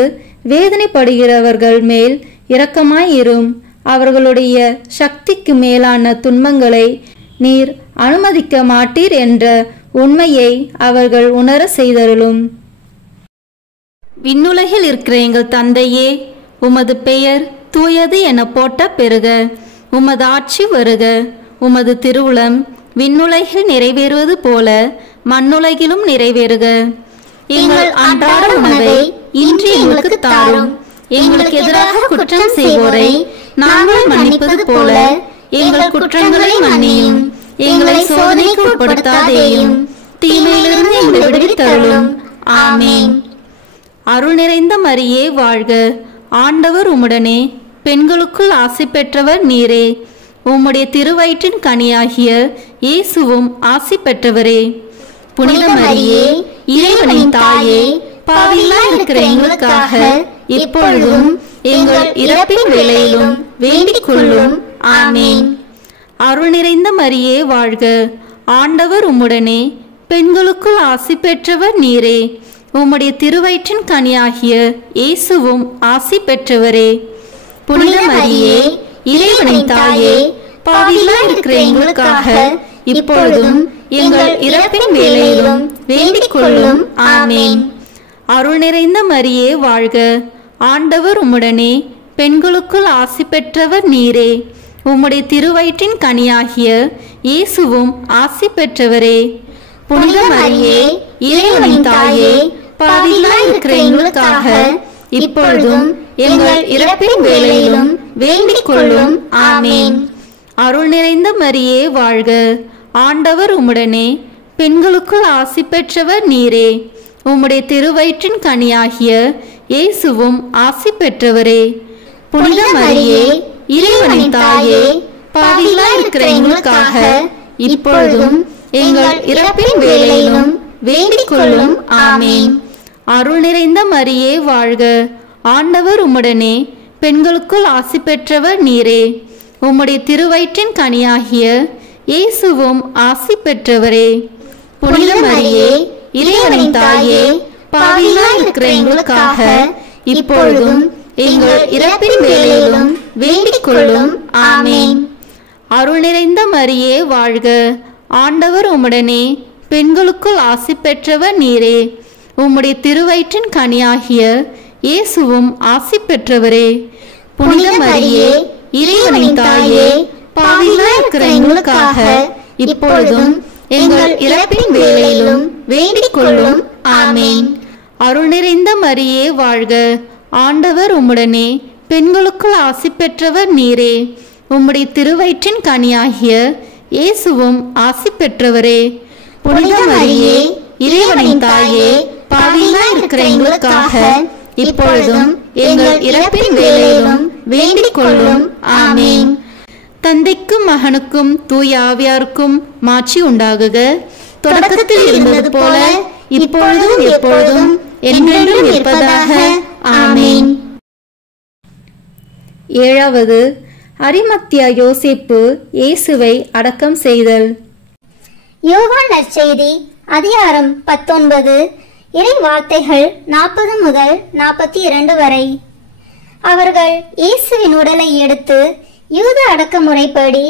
வேதனைப்படுகிறவர்கள் மேல் இரக்கமாயிரும். அவர்களுடைய சக்திக்கு மேலான துன்பங்களை நீர் அனுமதிக்க மாட்டீர் என்ற உண்மையை அவர்கள் உணர செய்தருளும். விண்ணுலகில் இருக்கிற எங்கள் தந்தையே, உமது பெயர் தூயது என போட்ட பெறுக. உமது ஆட்சி வருக. உமது திருவுளம் விண்ணுலகில் நிறைவேறுவது போல மண்ணுலகிலும் நிறைவேறுக. எங்கள் அன்றாட உணவை இன்று எங்களுக்கு தாரும். எங்களுக்கு எதிராக குற்றம் செய்வோரை நாங்கள் மன்னிப்பது போல எங்கள் குற்றங்களை மன்னியும். எங்களை சோதனைக்கு உட்படுத்தாதேயும், தீமையிலிருந்து எங்களை விடுவித்தருளும். ஆமேன். அருள் நிறைந்த மரியே வாழ்க. ஆண்டவர் உம்முடனே, பெண்களுக்குள் ஆசி பெற்றவர் நீரே. உம்முடைய திருவயிற்றின் கனியாகிய இயேசுவும் ஆசி பெற்றவரே. புனித மரியே, இறைவனின் தாயே, பாவிகளாய் இருக்கிற எங்களுக்காக இப்பொழுதும் எங்கள் இறப்பின் வேளையிலும் வேண்டிக் கொள்ளும். ஆமேன். அருள் நிறைந்த மரியே வாழ்க. ஆண்டவர் உம்முடனே, பெண்களுக்குள் ஆசி பெற்றவர் நீரே. உம்முடைய திருவயிற்றின் கனியாகிய இயேசுவும் ஆசி பெற்றவரே. புனித மரியே, இறைவனின் தாயே, பாவிகளாய் இருக்கிற எங்களுக்காக இப்பொழுதும் எங்கள் இறப்பின் வேளையிலும் வேண்டிக் கொள்ளும். ஆமேன். அருள் நிறைந்த மரியே வாழ்க. ஆண்டவர் உம்முடனே, பெண்களுக்குள் ஆசி பெற்றவர் நீரே. உம்முடைய திருவயிற்றின் கனியாகிய இயேசுவும் ஆசி பெற்றவரே. புனித மரியே, இறைவனின் தாயே, பாவிகளாய் இருக்கிற எங்களுக்காக இப்பொழுதும் எங்கள் இறப்பின் வேளையிலும் வேண்டிக் கொள்ளும். ஆமேன். அருள் நிறைந்த மரியே வாழ்க. ஆண்டவர் உம்முடனே, பெண்களுக்குள் ஆசி பெற்றவர் நீரே. உம்முடைய திருவயிற்றின் கனியாகிய இயேசுவும் ஆசி பெற்றவரே. புனித மரியே இறைவனின் தாயே, பாவிகளாய் இருக்கிற எங்களுக்காக இப்பொழுதும் எங்கள் இறப்பின் வேளையிலும் வேண்டிக் கொள்ளும். ஆமேன். அருள் நிறைந்த மரியே வாழ்க, ஆண்டவர் உம்முடனே, பெண்களுக்குள் ஆசி பெற்றவர் நீரே. உம்முடைய திருவயிற்றின் கனியாகிய இயேசுவும் ஆசி பெற்றவரே. புனித மரியே இறைவனின் தாயே, பாவிகளாய் இருக்கிற எங்களுக்காக இப்பொழுதும் எங்கள் இறப்பின் வேளையிலும் வேண்டிக் கொள்ளும். ஆமேன். அருள் நிறைந்த மரியே வாழ்க, ஆண்டவர் உம்முடனே, பெண்களுக்குள் ஆசி பெற்றவர் நீரே. உம்முடைய திருவயிற்றின் கனியாகிய இயேசுவும் ஆசி பெற்றவரே. புனித மரியே இறைவனின் தாயே, பாவிகளாய் இருக்கிற எங்களுக்காக இப்பொழுதும் எங்கள் இறப்பின் வேளையிலும் வேண்டிக் கொள்ளும். ஆமேன். அருள் நிறைந்த மரியே வாழ்க, ஆண்டவர் உம்முடனே, பெண்களுக்குள் ஆசி பெற்றவர் நீரே. உம்முடைய திருவயிற்றின் கனியாகிய இயேசுவும் ஆசி பெற்றவரே. புனித மரியே இறைவனின் தாயே, பாவிகளாய் இருக்கிற எங்களுக்காக இப்பொழுதும் எங்கள் இறப்பின் வேளையிலும் வேண்டிக் கொள்ளும். ஆமேன். தந்தைக்கும் மகனுக்கும் தூய ஆவியாருக்கும் மாட்சி உண்டாகுக. தொடக்கத்தில் இருந்தது போல இப்பொழுதும் எப்பொழுதும் என்றென்றும் இருப்பதாக. ஆமேன். ஏழாவது, அரிமத்தியா யோசேப்பு இயேசுவை அடக்கம் செய்தல். யோவான் நற்செய்தி அதிகாரம் 19, இறை வார்த்தைகள் 40 முதல் 42 வரை. அவர்கள் இயேசுவின் உடலை எடுத்து யூத அடக்குமுறைப்படி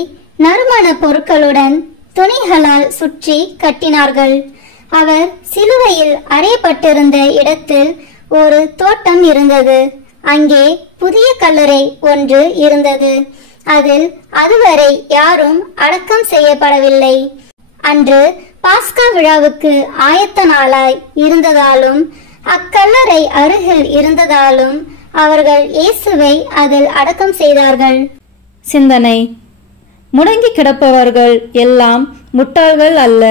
நறுமண பொருட்களுடன் துணிகளால் சுற்றி கட்டினார்கள். அவர் சிலுவையில் அறையப்பட்டிருந்த இடத்தில் ஒரு தோட்டம் இருந்தது. அங்கே புதிய கல்லறை ஒன்று இருந்தது. அதில் அதுவரை யாரும் அடக்கம் செய்யப்படவில்லை. அன்று பாஸ்கா விழாவுக்கு ஆயத்த நாளாய் இருந்ததாலும் அக்கல்லறை அருகில் இருந்ததாலும் அவர்கள் இயேசுவை அதில் அடக்கம் செய்தார்கள். சிந்தனை. முடங்கி கிடப்பவர்கள் எல்லாம் முட்டாள்கள் அல்ல.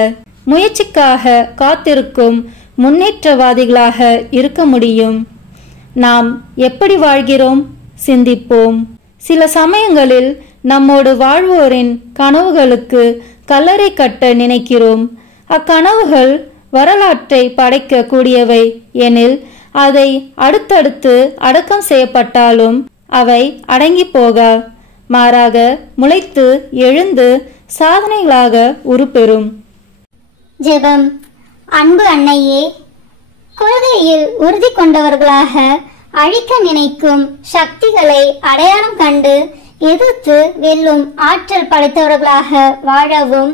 முயற்சிக்காக காத்திருக்கும் முன்னேற்றவாதிகளாக இருக்க முடியும். நாம் எப்படி வாழ்கிறோம்? சிந்திப்போம். சில சமயங்களில் நம்மோடு வாழ்வோரின் கனவுகளுக்கு கல்லறை கட்ட நினைக்கிறோம். அக்கனவுகள் வரலாற்றை படைக்க கூடியவை எனில் அதை அடுத்தடுத்து அடக்கம் செய்யப்பட்டாலும் அவை அடங்கி போகா. மாறாக முளைத்து எழுந்து சாதனைகளாக உருப்பெறும். ஜெபம். அன்பு அன்னையே, கொள்கையில் உறுதி கொண்டவர்களாக அழிக்க நினைக்கும் சக்திகளை அடையாளம் கண்டு எதிர்த்து வெல்லும் ஆற்றல் படைத்தவர்களாக வாழவும்,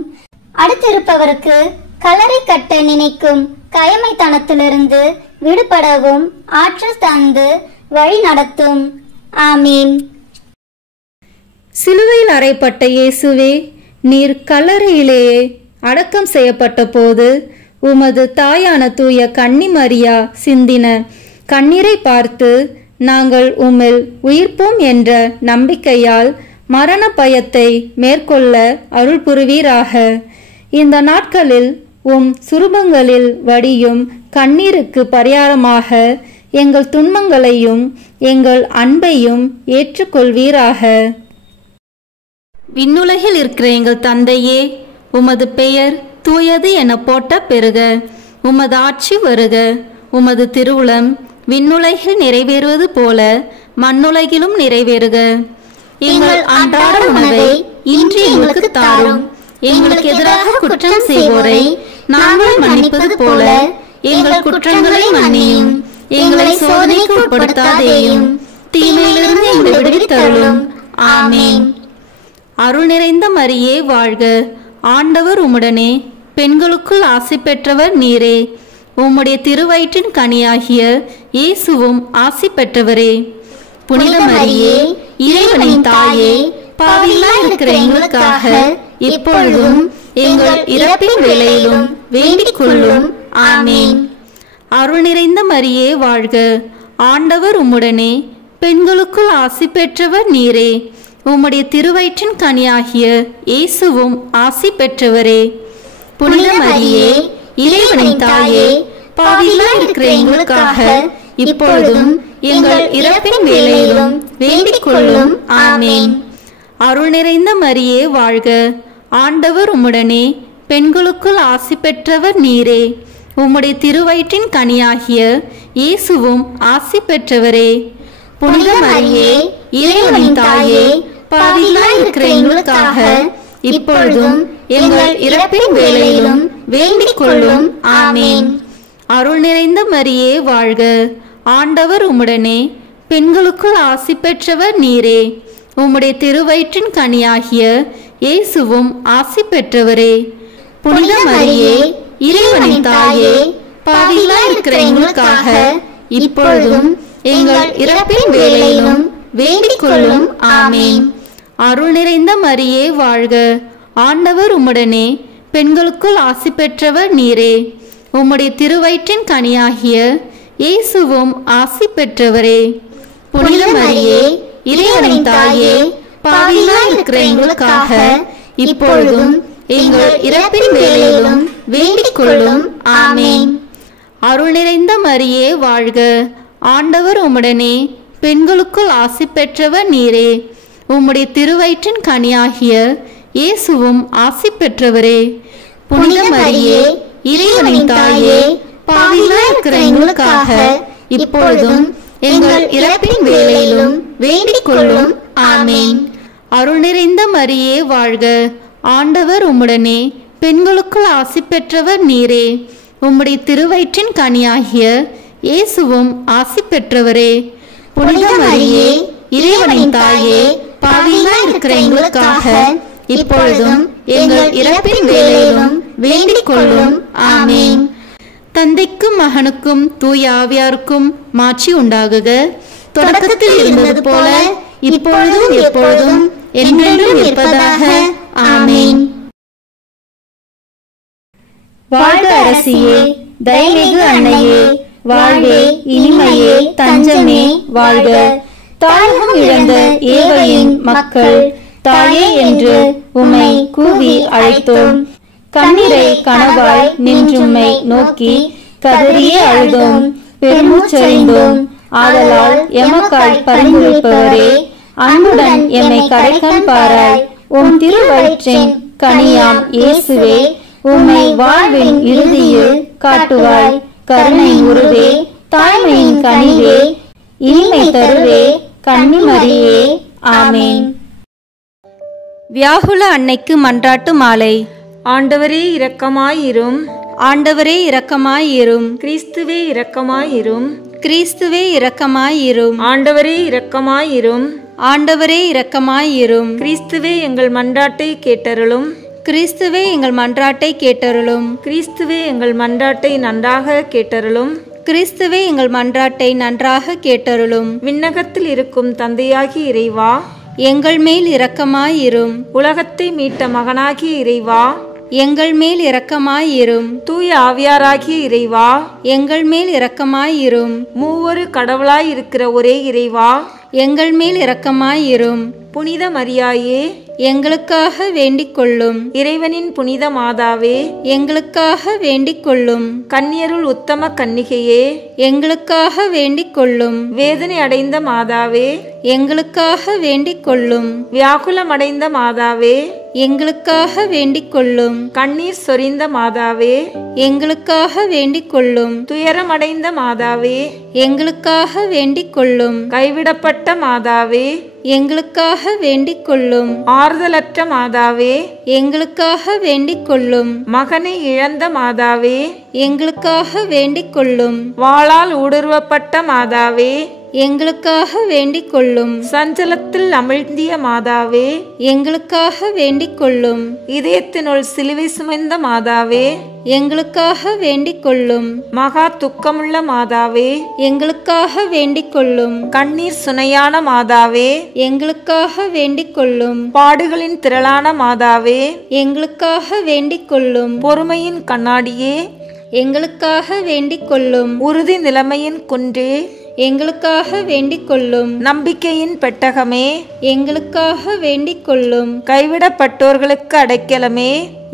அடுத்திருப்பவருக்கு கல்லறை கட்ட நினைக்கும் கயமைத்தனத்திலிருந்து விடுபடவும் ஆற்றல் தந்து வழி நடத்தும். ஆமீன். சிலுவையில் அறையப்பட்ட இயேசுவே, நீர் கல்லறையிலேயே அடக்கம் செய்யப்பட்ட போது உமது தாயான தூய கன்னி மரியா சிந்தின கண்ணீரை பார்த்து நாங்கள் உம்மில் உயிர்ப்போம் என்ற நம்பிக்கையால் மரண பயத்தை மேற்கொள்ள அருள் புரிவீராக. இந்த நாட்களில் உம் சுரூபங்களில் வடியும் கண்ணீருக்கு பரிகாரமாக எங்கள் துன்பங்களையும் எங்கள் அன்பையும் ஏற்றுக்கொள்வீராக. விண்ணுலகில் இருக்கிற எங்கள் தந்தையே, உமது பெயர் தூயது என போட்ட பெறுக. உமது ஆட்சி வருக. உமது திருவுளம் விண்ணுலகில் நிறைவேறுவது போல மண்ணுலகிலும் நிறைவேறுக. எங்கள் அன்றாட உணவை இன்று எங்களுக்கு தாரும். எங்களுக்கு எதிராக குற்றம் செய்வோரை நாங்கள் மன்னிப்பது போல எங்கள் குற்றங்களை மன்னியும். எங்களை சோதனைக்கு உட்படுத்தாதேயும், தீமையிலிருந்து எங்களை விடுவித்தருளும். ஆமேன். அருள் நிறைந்த மரியே வாழ்க, ஆண்டவர் உம்முடனே, பெண்களுக்குள் ஆசி பெற்றவர் நீரே. உம்முடைய திருவயிற்றின் கனியாகிய இயேசுவும் ஆசி பெற்றவரே. புனித மரியே, இறைவனின் தாயே, பாவிகளாய் இருக்கிற எங்களுக்காக இப்பொழுதும் எங்கள் இறப்பின் வேளையிலும் வேண்டிக் கொள்ளும். ஆமேன். அருள் நிறைந்த மரியே வாழ்க, ஆண்டவர் உம்முடனே, பெண்களுக்குள் ஆசி பெற்றவர் நீரே. உம்முடைய திருவயிற்றின் கனியாகிய இயேசுவும் ஆசி பெற்றவரே. புனித மரியே, இறைவனின் தாயே, பாவிகளாய் இருக்கிற எங்களுக்காக இப்பொழுதும் எங்கள் இறப்பின் வேளையிலும் வேண்டிக் கொள்ளும். ஆமேன். அருள் நிறைந்த மரியே வாழ்க, ஆண்டவர் உம்முடனே, பெண்களுக்குள் ஆசி பெற்றவர் நீரே. உம்முடைய திருவயிற்றின் கனியாகிய இயேசுவும் ஆசி பெற்றவரே. புனித மரியே, இறைவனின் தாயே, பாவிகளாய் இருக்கிற எங்களுக்காக இப்பொழுதும் எங்கள் இறப்பின் வேளையிலும் வேண்டிக் கொள்ளும். ஆமேன். அருள் நிறைந்த மரியே வாழ்க, ஆண்டவர் உம்முடனே, பெண்களுக்குள் ஆசி பெற்றவர் நீரே. உம்முடைய திருவயிற்றின் கனியாகிய இயேசுவும் ஆசி பெற்றவரே. புனித மரியே, இறைவனின் தாயே, பாவிகளாய் இருக்கிற எங்களுக்காக இப்பொழுதும் எங்கள் இறப்பின் வேளையிலும் வேண்டிக் கொள்ளும். ஆமேன். அருள் நிறைந்த மரியே வாழ்க, ஆண்டவர் உம்முடனே, பெண்களுக்குள் ஆசி பெற்றவர் நீரே. உம்முடைய திருவயிற்றின் கனியாகிய இயேசுவும் ஆசி பெற்றவரே. புனித மரியே, இறைவனின் தாயே, பாவிகளாய் இருக்கிற எங்களுக்காக இப்பொழுதும் எங்கள் இறப்பின் வேளையிலும் வேண்டிக் கொள்ளும். ஆமேன். அருள் நிறைந்த மரியே வாழ்க, ஆண்டவர் உம்முடனே, பெண்களுக்குள் ஆசி பெற்றவர் நீரே. உம்முடைய திருவயிற்றின் கனியாகிய இயேசுவும் ஆசி பெற்றவரே. புனித மரியே, இறைவனின் தாயே, பாவிகளாய் இருக்கிற எங்களுக்காக இப்பொழுதும் எங்கள் இறப்பின் வேளையிலும் வேண்டிக் கொள்ளும். ஆமேன். அருள் நிறைந்த மரியே வாழ்க, ஆண்டவர் உம்முடனே, பெண்களுக்குள் ஆசி பெற்றவர் நீரே. உம்முடைய திருவயிற்றின் கனியாகிய இயேசுவும் ஆசி பெற்றவரே. புனித மரியே, இறைவனின் தாயே, பாவிகளாய் இருக்கிற எங்களுக்காக இப்பொழுதும் எங்கள் இறப்பின் வேளையிலும் வேண்டிக் கொள்ளும். ஆமேன். தந்தைக்கும் மகனுக்கும் தூய ஆவியாருக்கும் மாட்சி உண்டாகுக. தொடக்கத்தில் இருந்தது போல இப்பொழுதும் எப்பொழுதும் என்றென்றும் இருப்பதாக. ஆமேன். வாழ்க அரசியே, தயமிகு அன்னையே, வாழ்வே இனிமையே, தஞ்சமே வாழ்க. தாயகம் இழந்த ஏழையின் மக்கள் தாயே என்று உம்மை கூவி அழைத்தோம். கண்ணீரை கனவாய் நின்றும்மை நோக்கி கதறியே அழுதோம், பெருமூச்சறிந்தோம். ஆதலால் எமக்காய் பரிந்துரைப்பவரே, அன்புடன் எம்மை கரைக்கண் பாராய். உம் திருவயிற்றின் கனியாம் இயேசுவே, உம்மை வாழ்வின் இறுதியில் காட்டுவாய். கருணை உருவே, தாய்மையின் கனிவே, இனிமை தருவே, கன்னி மரியே. ஆமேன். வியாகுல அன்னைக்கு மன்றாட்டு மாலை. ஆண்டவரே இரக்கமாயிரும், ஆண்டவரே இரக்கமாயிரும், கிறிஸ்துவே இரக்கமாயிரும், கிறிஸ்துவே இரக்கமாயிரும், ஆண்டவரே இரக்கமாயிரும், ஆண்டவரே இரக்கமாயிரும், கிறிஸ்துவே எங்கள் மன்றாட்டை கேட்டருளும், கிறிஸ்துவே எங்கள் மன்றாட்டை கேட்டருளும், கிறிஸ்துவே எங்கள் மன்றாட்டை நன்றாக கேட்டருளும், கிறிஸ்துவே எங்கள் மன்றாட்டை நன்றாக கேட்டருளும். விண்ணகத்தில் இருக்கும் தந்தையாகி இறைவா, எங்கள் மேல் இரக்கமாயிரும். உலகத்தை மீட்ட மகனாகிய இறைவா, எங்கள் மேல் இரக்கமாயிரும். தூய ஆவியாராகிய இறைவா, எங்கள் மேல் இரக்கமாயிரும். மூவொரு கடவுளாய் இருக்கிற ஒரே இறைவா, எங்கள் மேல் இரக்கமாயிரும். புனித மரியாயே, எங்களுக்காக வேண்டிக் கொள்ளும். இறைவனின் புனித மாதாவே, எங்களுக்காக வேண்டிக் கொள்ளும். கன்னியருள் உத்தம கன்னிகையே, எங்களுக்காக வேண்டிக் கொள்ளும். வேதனை அடைந்த மாதாவே, எங்களுக்காக வேண்டிக் கொள்ளும். வியாகுலமடைந்த மாதாவே, எங்களுக்காக வேண்டிக் கொள்ளும். கண்ணீர் சொரிந்த மாதாவே, எங்களுக்காக வேண்டிக் கொள்ளும். துயரமடைந்த மாதாவே, எங்களுக்காக வேண்டிக் கொள்ளும். கைவிடப்பட்ட மாதாவே, எங்களுக்காக வேண்டிக் கொள்ளும். ஆறுதலற்ற மாதாவே, எங்களுக்காக வேண்டிக் கொள்ளும். மகனை இழந்த மாதாவே, எங்களுக்காக வேண்டிக் கொள்ளும். வாளால் ஊடுருவப்பட்ட மாதாவே, எங்களுக்காக வேண்டிக் கொள்ளும். சஞ்சலத்தில் அமிழ்ந்திய மாதாவே, எங்களுக்காக வேண்டிக் கொள்ளும். இதயத்தினுள் சிலுவை சுமந்த மாதாவே, எங்களுக்காக வேண்டிக் கொள்ளும். மகா துக்கமுள்ள மாதாவே, எங்களுக்காக வேண்டிக் கொள்ளும். கண்ணீர் சுனையான மாதாவே, எங்களுக்காக வேண்டிக் கொள்ளும். பாடுகளின் திரளான மாதாவே, எங்களுக்காக வேண்டிக் கொள்ளும். பொறுமையின் கண்ணாடியே, எங்களுக்காக வேண்டிக் கொள்ளும். உறுதி நிலைமையின் குன்றே, எங்களுக்காக வேண்டிக் கொள்ளும். நம்பிக்கையின் பெட்டகமே, எங்களுக்காக வேண்டிக் கொள்ளும். கைவிடப்பட்டோர்களுக்கு அடைக்கலமே,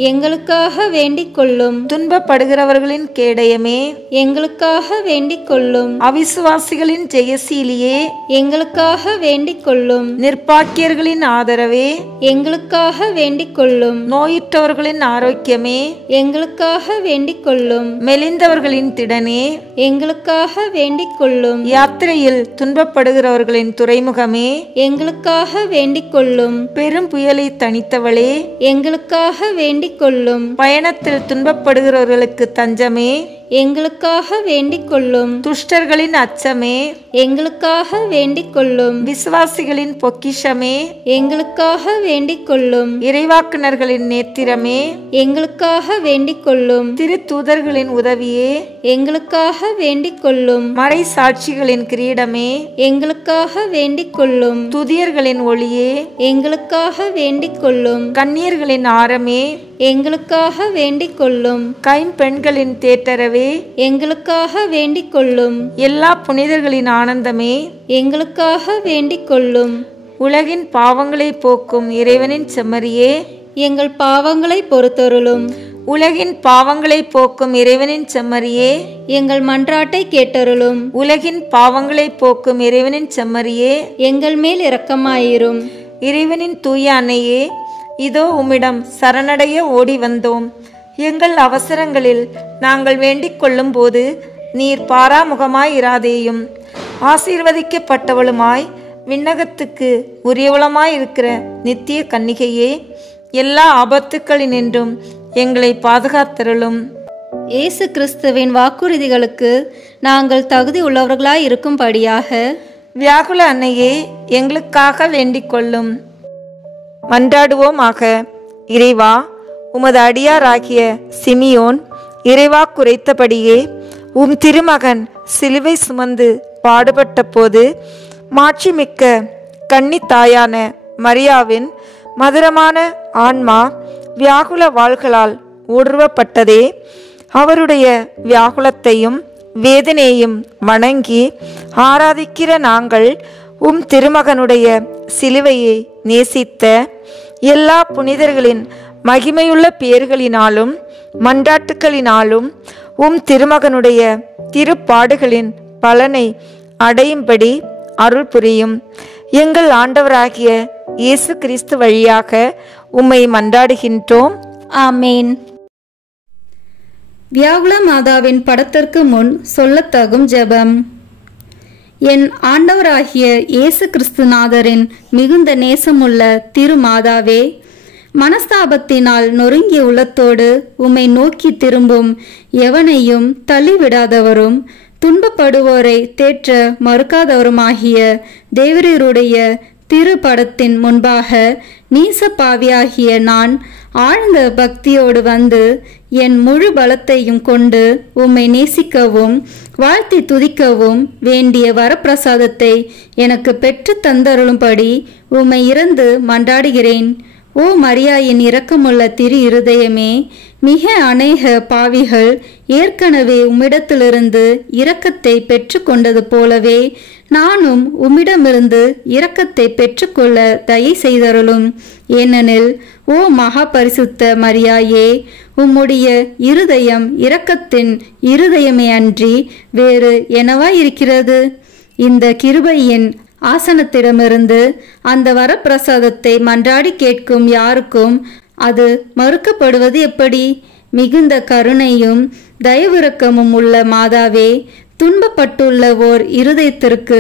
எங்களுக்காக வேண்டிக் கொள்ளும். துன்பப்படுகிறவர்களின் கேடயமே, எங்களுக்காக வேண்டிக் கொள்ளும். அவிசுவாசிகளின் ஜெயசீலியே, எங்களுக்காக வேண்டிக் கொள்ளும். நிர்பாக்கியர்களின் ஆதரவே, எங்களுக்காக வேண்டிக் கொள்ளும். நோயுற்றவர்களின் ஆரோக்கியமே, எங்களுக்காக வேண்டிக் கொள்ளும். மெலிந்தவர்களின் திடனே, எங்களுக்காக வேண்டிக் கொள்ளும். யாத்திரையில் துன்பப்படுகிறவர்களின் துறைமுகமே, எங்களுக்காக வேண்டிக் கொள்ளும். பெரும் புயலை தணித்தவளே, எங்களுக்காக வேண்டிக் கொள்ளும். பயணத்தில் துன்பப்படுகிறவர்களுக்கு தஞ்சமே, எங்களுக்காக வேண்டிக் கொள்ளும். துஷ்டர்களின் அச்சமே, எங்களுக்காக வேண்டிக் கொள்ளும். விசுவாசிகளின் பொக்கிஷமே, எங்களுக்காக வேண்டிக் கொள்ளும். இறைவாக்குனர்களின் நேத்திரமே, எங்களுக்காக வேண்டிக் கொள்ளும். திருத்தூதர்களின் உதவியே, எங்களுக்காக வேண்டிக் கொள்ளும். மறை சாட்சிகளின் கிரீடமே, எங்களுக்காக வேண்டிக் கொள்ளும். துதியர்களின் ஒளியே, எங்களுக்காக வேண்டிக் கொள்ளும். கன்னியர்களின் ஆரமே, எங்களுக்காக வேண்டிக் கொள்ளும். கைம்பெண்களின் தேற்றரவே, எங்களுக்காக வேண்டிக் கொள்ளும். எல்லா புனிதர்களின் ஆனந்தமே, எங்களுக்காக வேண்டிக் கொள்ளும். உலகின் பாவங்களை போக்கும் இறைவனின் செம்மறியே, எங்கள் பாவங்களை பொறுத்தருளும். உலகின் பாவங்களை போக்கும் இறைவனின் செம்மறியே, எங்கள் மன்றாட்டை கேட்டருளும். உலகின் பாவங்களை போக்கும் இறைவனின் செம்மறியே, எங்கள் மேல் இரக்கமாயிரும். இறைவனின் தூய அன்னையே, இதோ உம்மிடம் சரணடைய ஓடி வந்தோம். எங்கள் அவசரங்களில் நாங்கள் வேண்டிக் கொள்ளும் போது நீர் பாராமுகமாயிராதேயும். ஆசீர்வதிக்கப்பட்டவளுமாய் விண்ணகத்துக்கு உரியவளமாயிருக்கிற நித்திய கன்னிகையே, எல்லா ஆபத்துக்களினின்றும் எங்களை பாதுகாத்தருளும். இயேசு கிறிஸ்துவின் வாக்குறுதிகளுக்கு நாங்கள் தகுதி உள்ளவர்களாய் இருக்கும்படியாக வியாகுல அன்னையே, எங்களுக்காக வேண்டிக் கொள்ளும். மன்றாடுவோமாக. இறைவா, உமது அடியாராகிய சிமியோன் இறைவாக்குரைத்தபடியே உம் திருமகன் சிலுவை சுமந்து பாடுபட்ட போது மாட்சிமிக்க கன்னித்தாயான மரியாவின் மதுரமான ஆன்மா வியாகுல வாள்களால் ஊடுருவப்பட்டதே. அவருடைய வியாகுலத்தையும் வேதனையும் வணங்கி ஆராதிக்கிற நாங்கள் உம் திருமகனுடைய சிலுவையை நேசித்த எல்லா புனிதர்களின் மகிமையுள்ள பேர்களினாலும் மன்றாட்டுக்களினாலும் உம் திருமகனுடைய திருப்பாடுகளின் பலனை அடையும்படி அருள் புரியும். எங்கள் ஆண்டவராகிய இயேசு கிறிஸ்து வழியாக உம்மை மன்றாடுகின்றோம். ஆமேன். வியாகுல மாதாவின் படத்திற்கு முன் சொல்லத்தகும் ஜெபம். என் ஆண்டவராகிய இயேசு கிறிஸ்துநாதரின் மிகுந்த நேசமுள்ள திருமாதாவே, மனஸ்தாபத்தினால் நொறுங்கிய உள்ளத்தோடு உம்மை நோக்கி திரும்பும் எவனையும் தள்ளிவிடாதவரும் துன்பப்படுவோரை தேற்ற மறுக்காதவருமாகிய தேவரீருடைய திருப்படத்தின் முன்பாக நீச பாவியாகிய நான் ஆழ்ந்த பக்தியோடு வந்து என் முழு பலத்தையும் கொண்டு உம்மை நேசிக்கவும் வாழ்த்தி துதிக்கவும் வேண்டிய வரப்பிரசாதத்தை எனக்கு பெற்று தந்தருளும்படி உம்மை இறந்து மன்றாடுகிறேன். ஓ மரியாயின் இரக்கமுள்ள திரு இருதயமே, மிக அநேக பாவிகள் ஏற்கனவே உம்மிடத்திலிருந்து இரக்கத்தை பெற்றுக்கொண்டது போலவே நானும் உம்மிடமிருந்து இரக்கத்தை பெற்றுக்கொள்ள தயை செய்தருளும். ஏனெனில் ஓ மகா பரிசுத்த மரியாயே, உம்முடைய இருதயம் இரக்கத்தின் இருதயமே அன்றி வேறு என்னவாயிருக்கிறது? இந்த கிருபையின் ஆசனத்திடமிருந்து அந்த வரப்பிரசாதத்தை மன்றாடி கேட்கும் யாருக்கும் அது மறுக்கப்படுவது எப்படி? மிகுந்த கருணையும் தயவிரக்கமும் உள்ள மாதாவே, துன்பப்பட்டுள்ள ஓர் இருதயத்திற்கு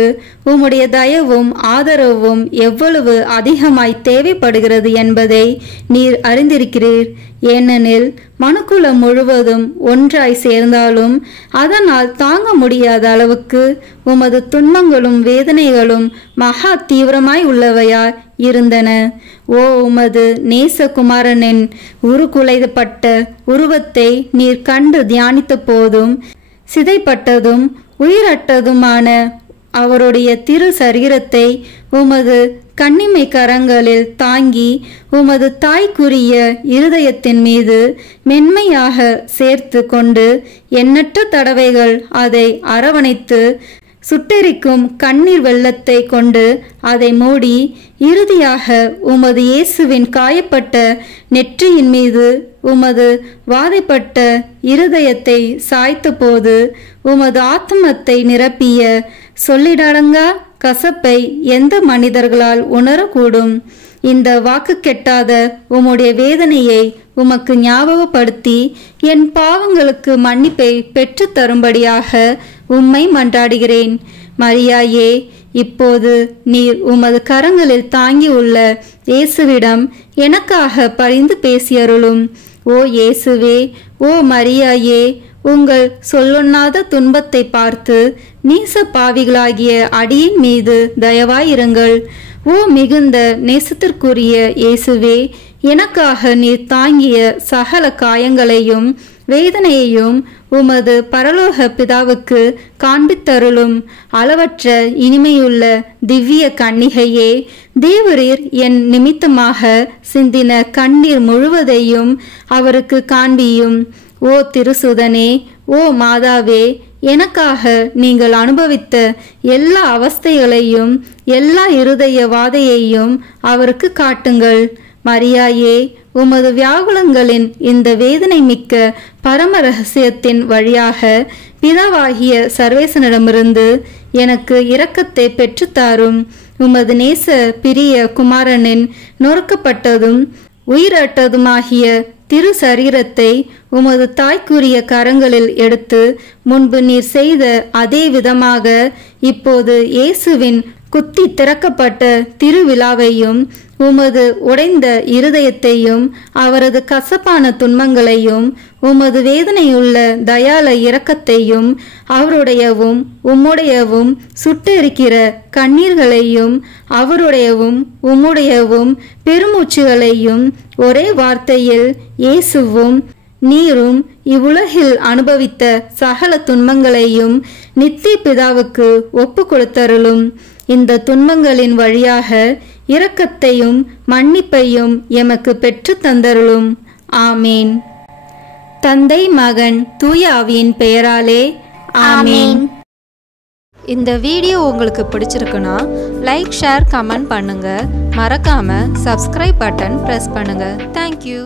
உம்முடைய தயவும் ஆதரவும் எவ்வளவு அதிகமாய் தேவைப்படுகிறது என்பதை நீர் அறிந்திருக்கிறீர். ஏனெனில் மனுக்குலம் முழுவதும் ஒன்றாய் சேர்ந்தாலும் அதனால் தாங்க முடியாத அளவுக்கு உமது துன்பங்களும் வேதனைகளும் மகா தீவிரமாய் உள்ளவையாய் இருந்தன. ஓ உமது நேசகுமாரனின் உருக்குலைப்பட்ட உருவத்தை நீர் கண்டு தியானித்த போதும் சிதைப்பட்டதும் உயிரற்றதுமான அவருடைய திரு சரீரத்தை உமது கன்னிமை கரங்களில் தாங்கி உமது தாய்க்குரிய இருதயத்தின் மீது மென்மையாக சேர்த்து கொண்டு எண்ணற்ற தடவைகள் அதை அரவணைத்து சுட்டெரிக்கும் கண்ணீர் வெள்ளத்தை கொண்டு அதை மூடி இறுதியாக உமது இயேசுவின் காயப்பட்ட நெற்றியின் மீது உமது வாதைப்பட்ட இருதயத்தை சாய்த்த போது உமது ஆத்மத்தை நிரப்பிய சொல்லிடடங்கா கசப்பை எந்த மனிதர்களால் உணரக்கூடும்? இந்த வாக்கு கெட்டாத உம்முடைய வேதனையை உமக்கு ஞாபகப்படுத்தி என் பாவங்களுக்கு மன்னிப்பை பெற்று தரும்படியாக உம்மை மன்றாடுகிறேன். மரியாயே, இப்போது நீர் உமது கரங்களில் தாங்கியுள்ள இயேசுவிடம் எனக்காக பரிந்து பேசியருளும். ஓ இயேசுவே, ஓ மரியாயே, உங்கள் சொல்லொண்ணாத துன்பத்தை பார்த்து நீச பாவிகளாகிய அடியின் மீது தயவாயிருங்கள். ஓ மிகுந்த நேசத்திற்குரிய இயேசுவே, எனக்காக நீர் தாங்கிய சகல காயங்களையும் வேதனையையும் உமது பரலோக பிதாவுக்கு காண்பித்தருளும். அளவற்ற இனிமையுள்ள திவ்ய கன்னிகையே, தேவரீர் என் நிமித்தமாக சிந்தின கண்ணீர் முழுவதையும் அவருக்கு காண்பியும். ஓ திருசுதனே, ஓ மாதாவே, எனக்காக நீங்கள் அனுபவித்த எல்லா அவஸ்தைகளையும் எல்லா இருதய வாதையையும் அவருக்கு காட்டுங்கள். மரியாயே, உமது வியாகுலங்களின் இந்த வேதனை மிக்க பரம ரகசியத்தின் வழியாக பிதாவாகிய சர்வேசனிடமிருந்து எனக்கு இரக்கத்தை பெற்றுத்தாரும். உமது நேச பிரிய குமாரனின் நொறுக்கப்பட்டதும் உயிரற்றதுமாகிய திரு சரீரத்தை உமது தாய்க்குரிய கரங்களில் எடுத்து முன்பு நீர் செய்த அதே விதமாக இப்போது இயேசுவின் குத்தி திறக்கப்பட்ட திருவிழாவையும் உமது உடைந்த இருதயத்தையும் அவரது கசப்பான துன்பங்களையும் உமது வேதனையுள்ள தயால இரக்கத்தையும் அவருடையவும் உம்முடையவும் சுட்டெரிக்கிற கண்ணீர்களையும் அவருடையவும் உம்முடையவும் பெருமூச்சுகளையும் ஒரே வார்த்தையில் இயேசுவும் நீரும் இவ்வுலகில் அனுபவித்த சகல துன்பங்களையும் நித்திய பிதாவுக்கு ஒப்பு கொடுத்தருளும். இந்த துன்பங்களின் வழியாக இரக்கத்தையும் மன்னிப்பையும் எமக்கு பெற்று தந்தருளும். ஆமேன். தந்தை, மகன், தூய ஆவியின் பெயராலே ஆமேன். இந்த வீடியோ உங்களுக்கு பிடிச்சிருக்குன்னா லைக், ஷேர், கமெண்ட் பண்ணுங்க. மறக்காம சப்ஸ்கிரைப் பட்டன் பிரஸ் பண்ணுங்க. தேங்க்யூ.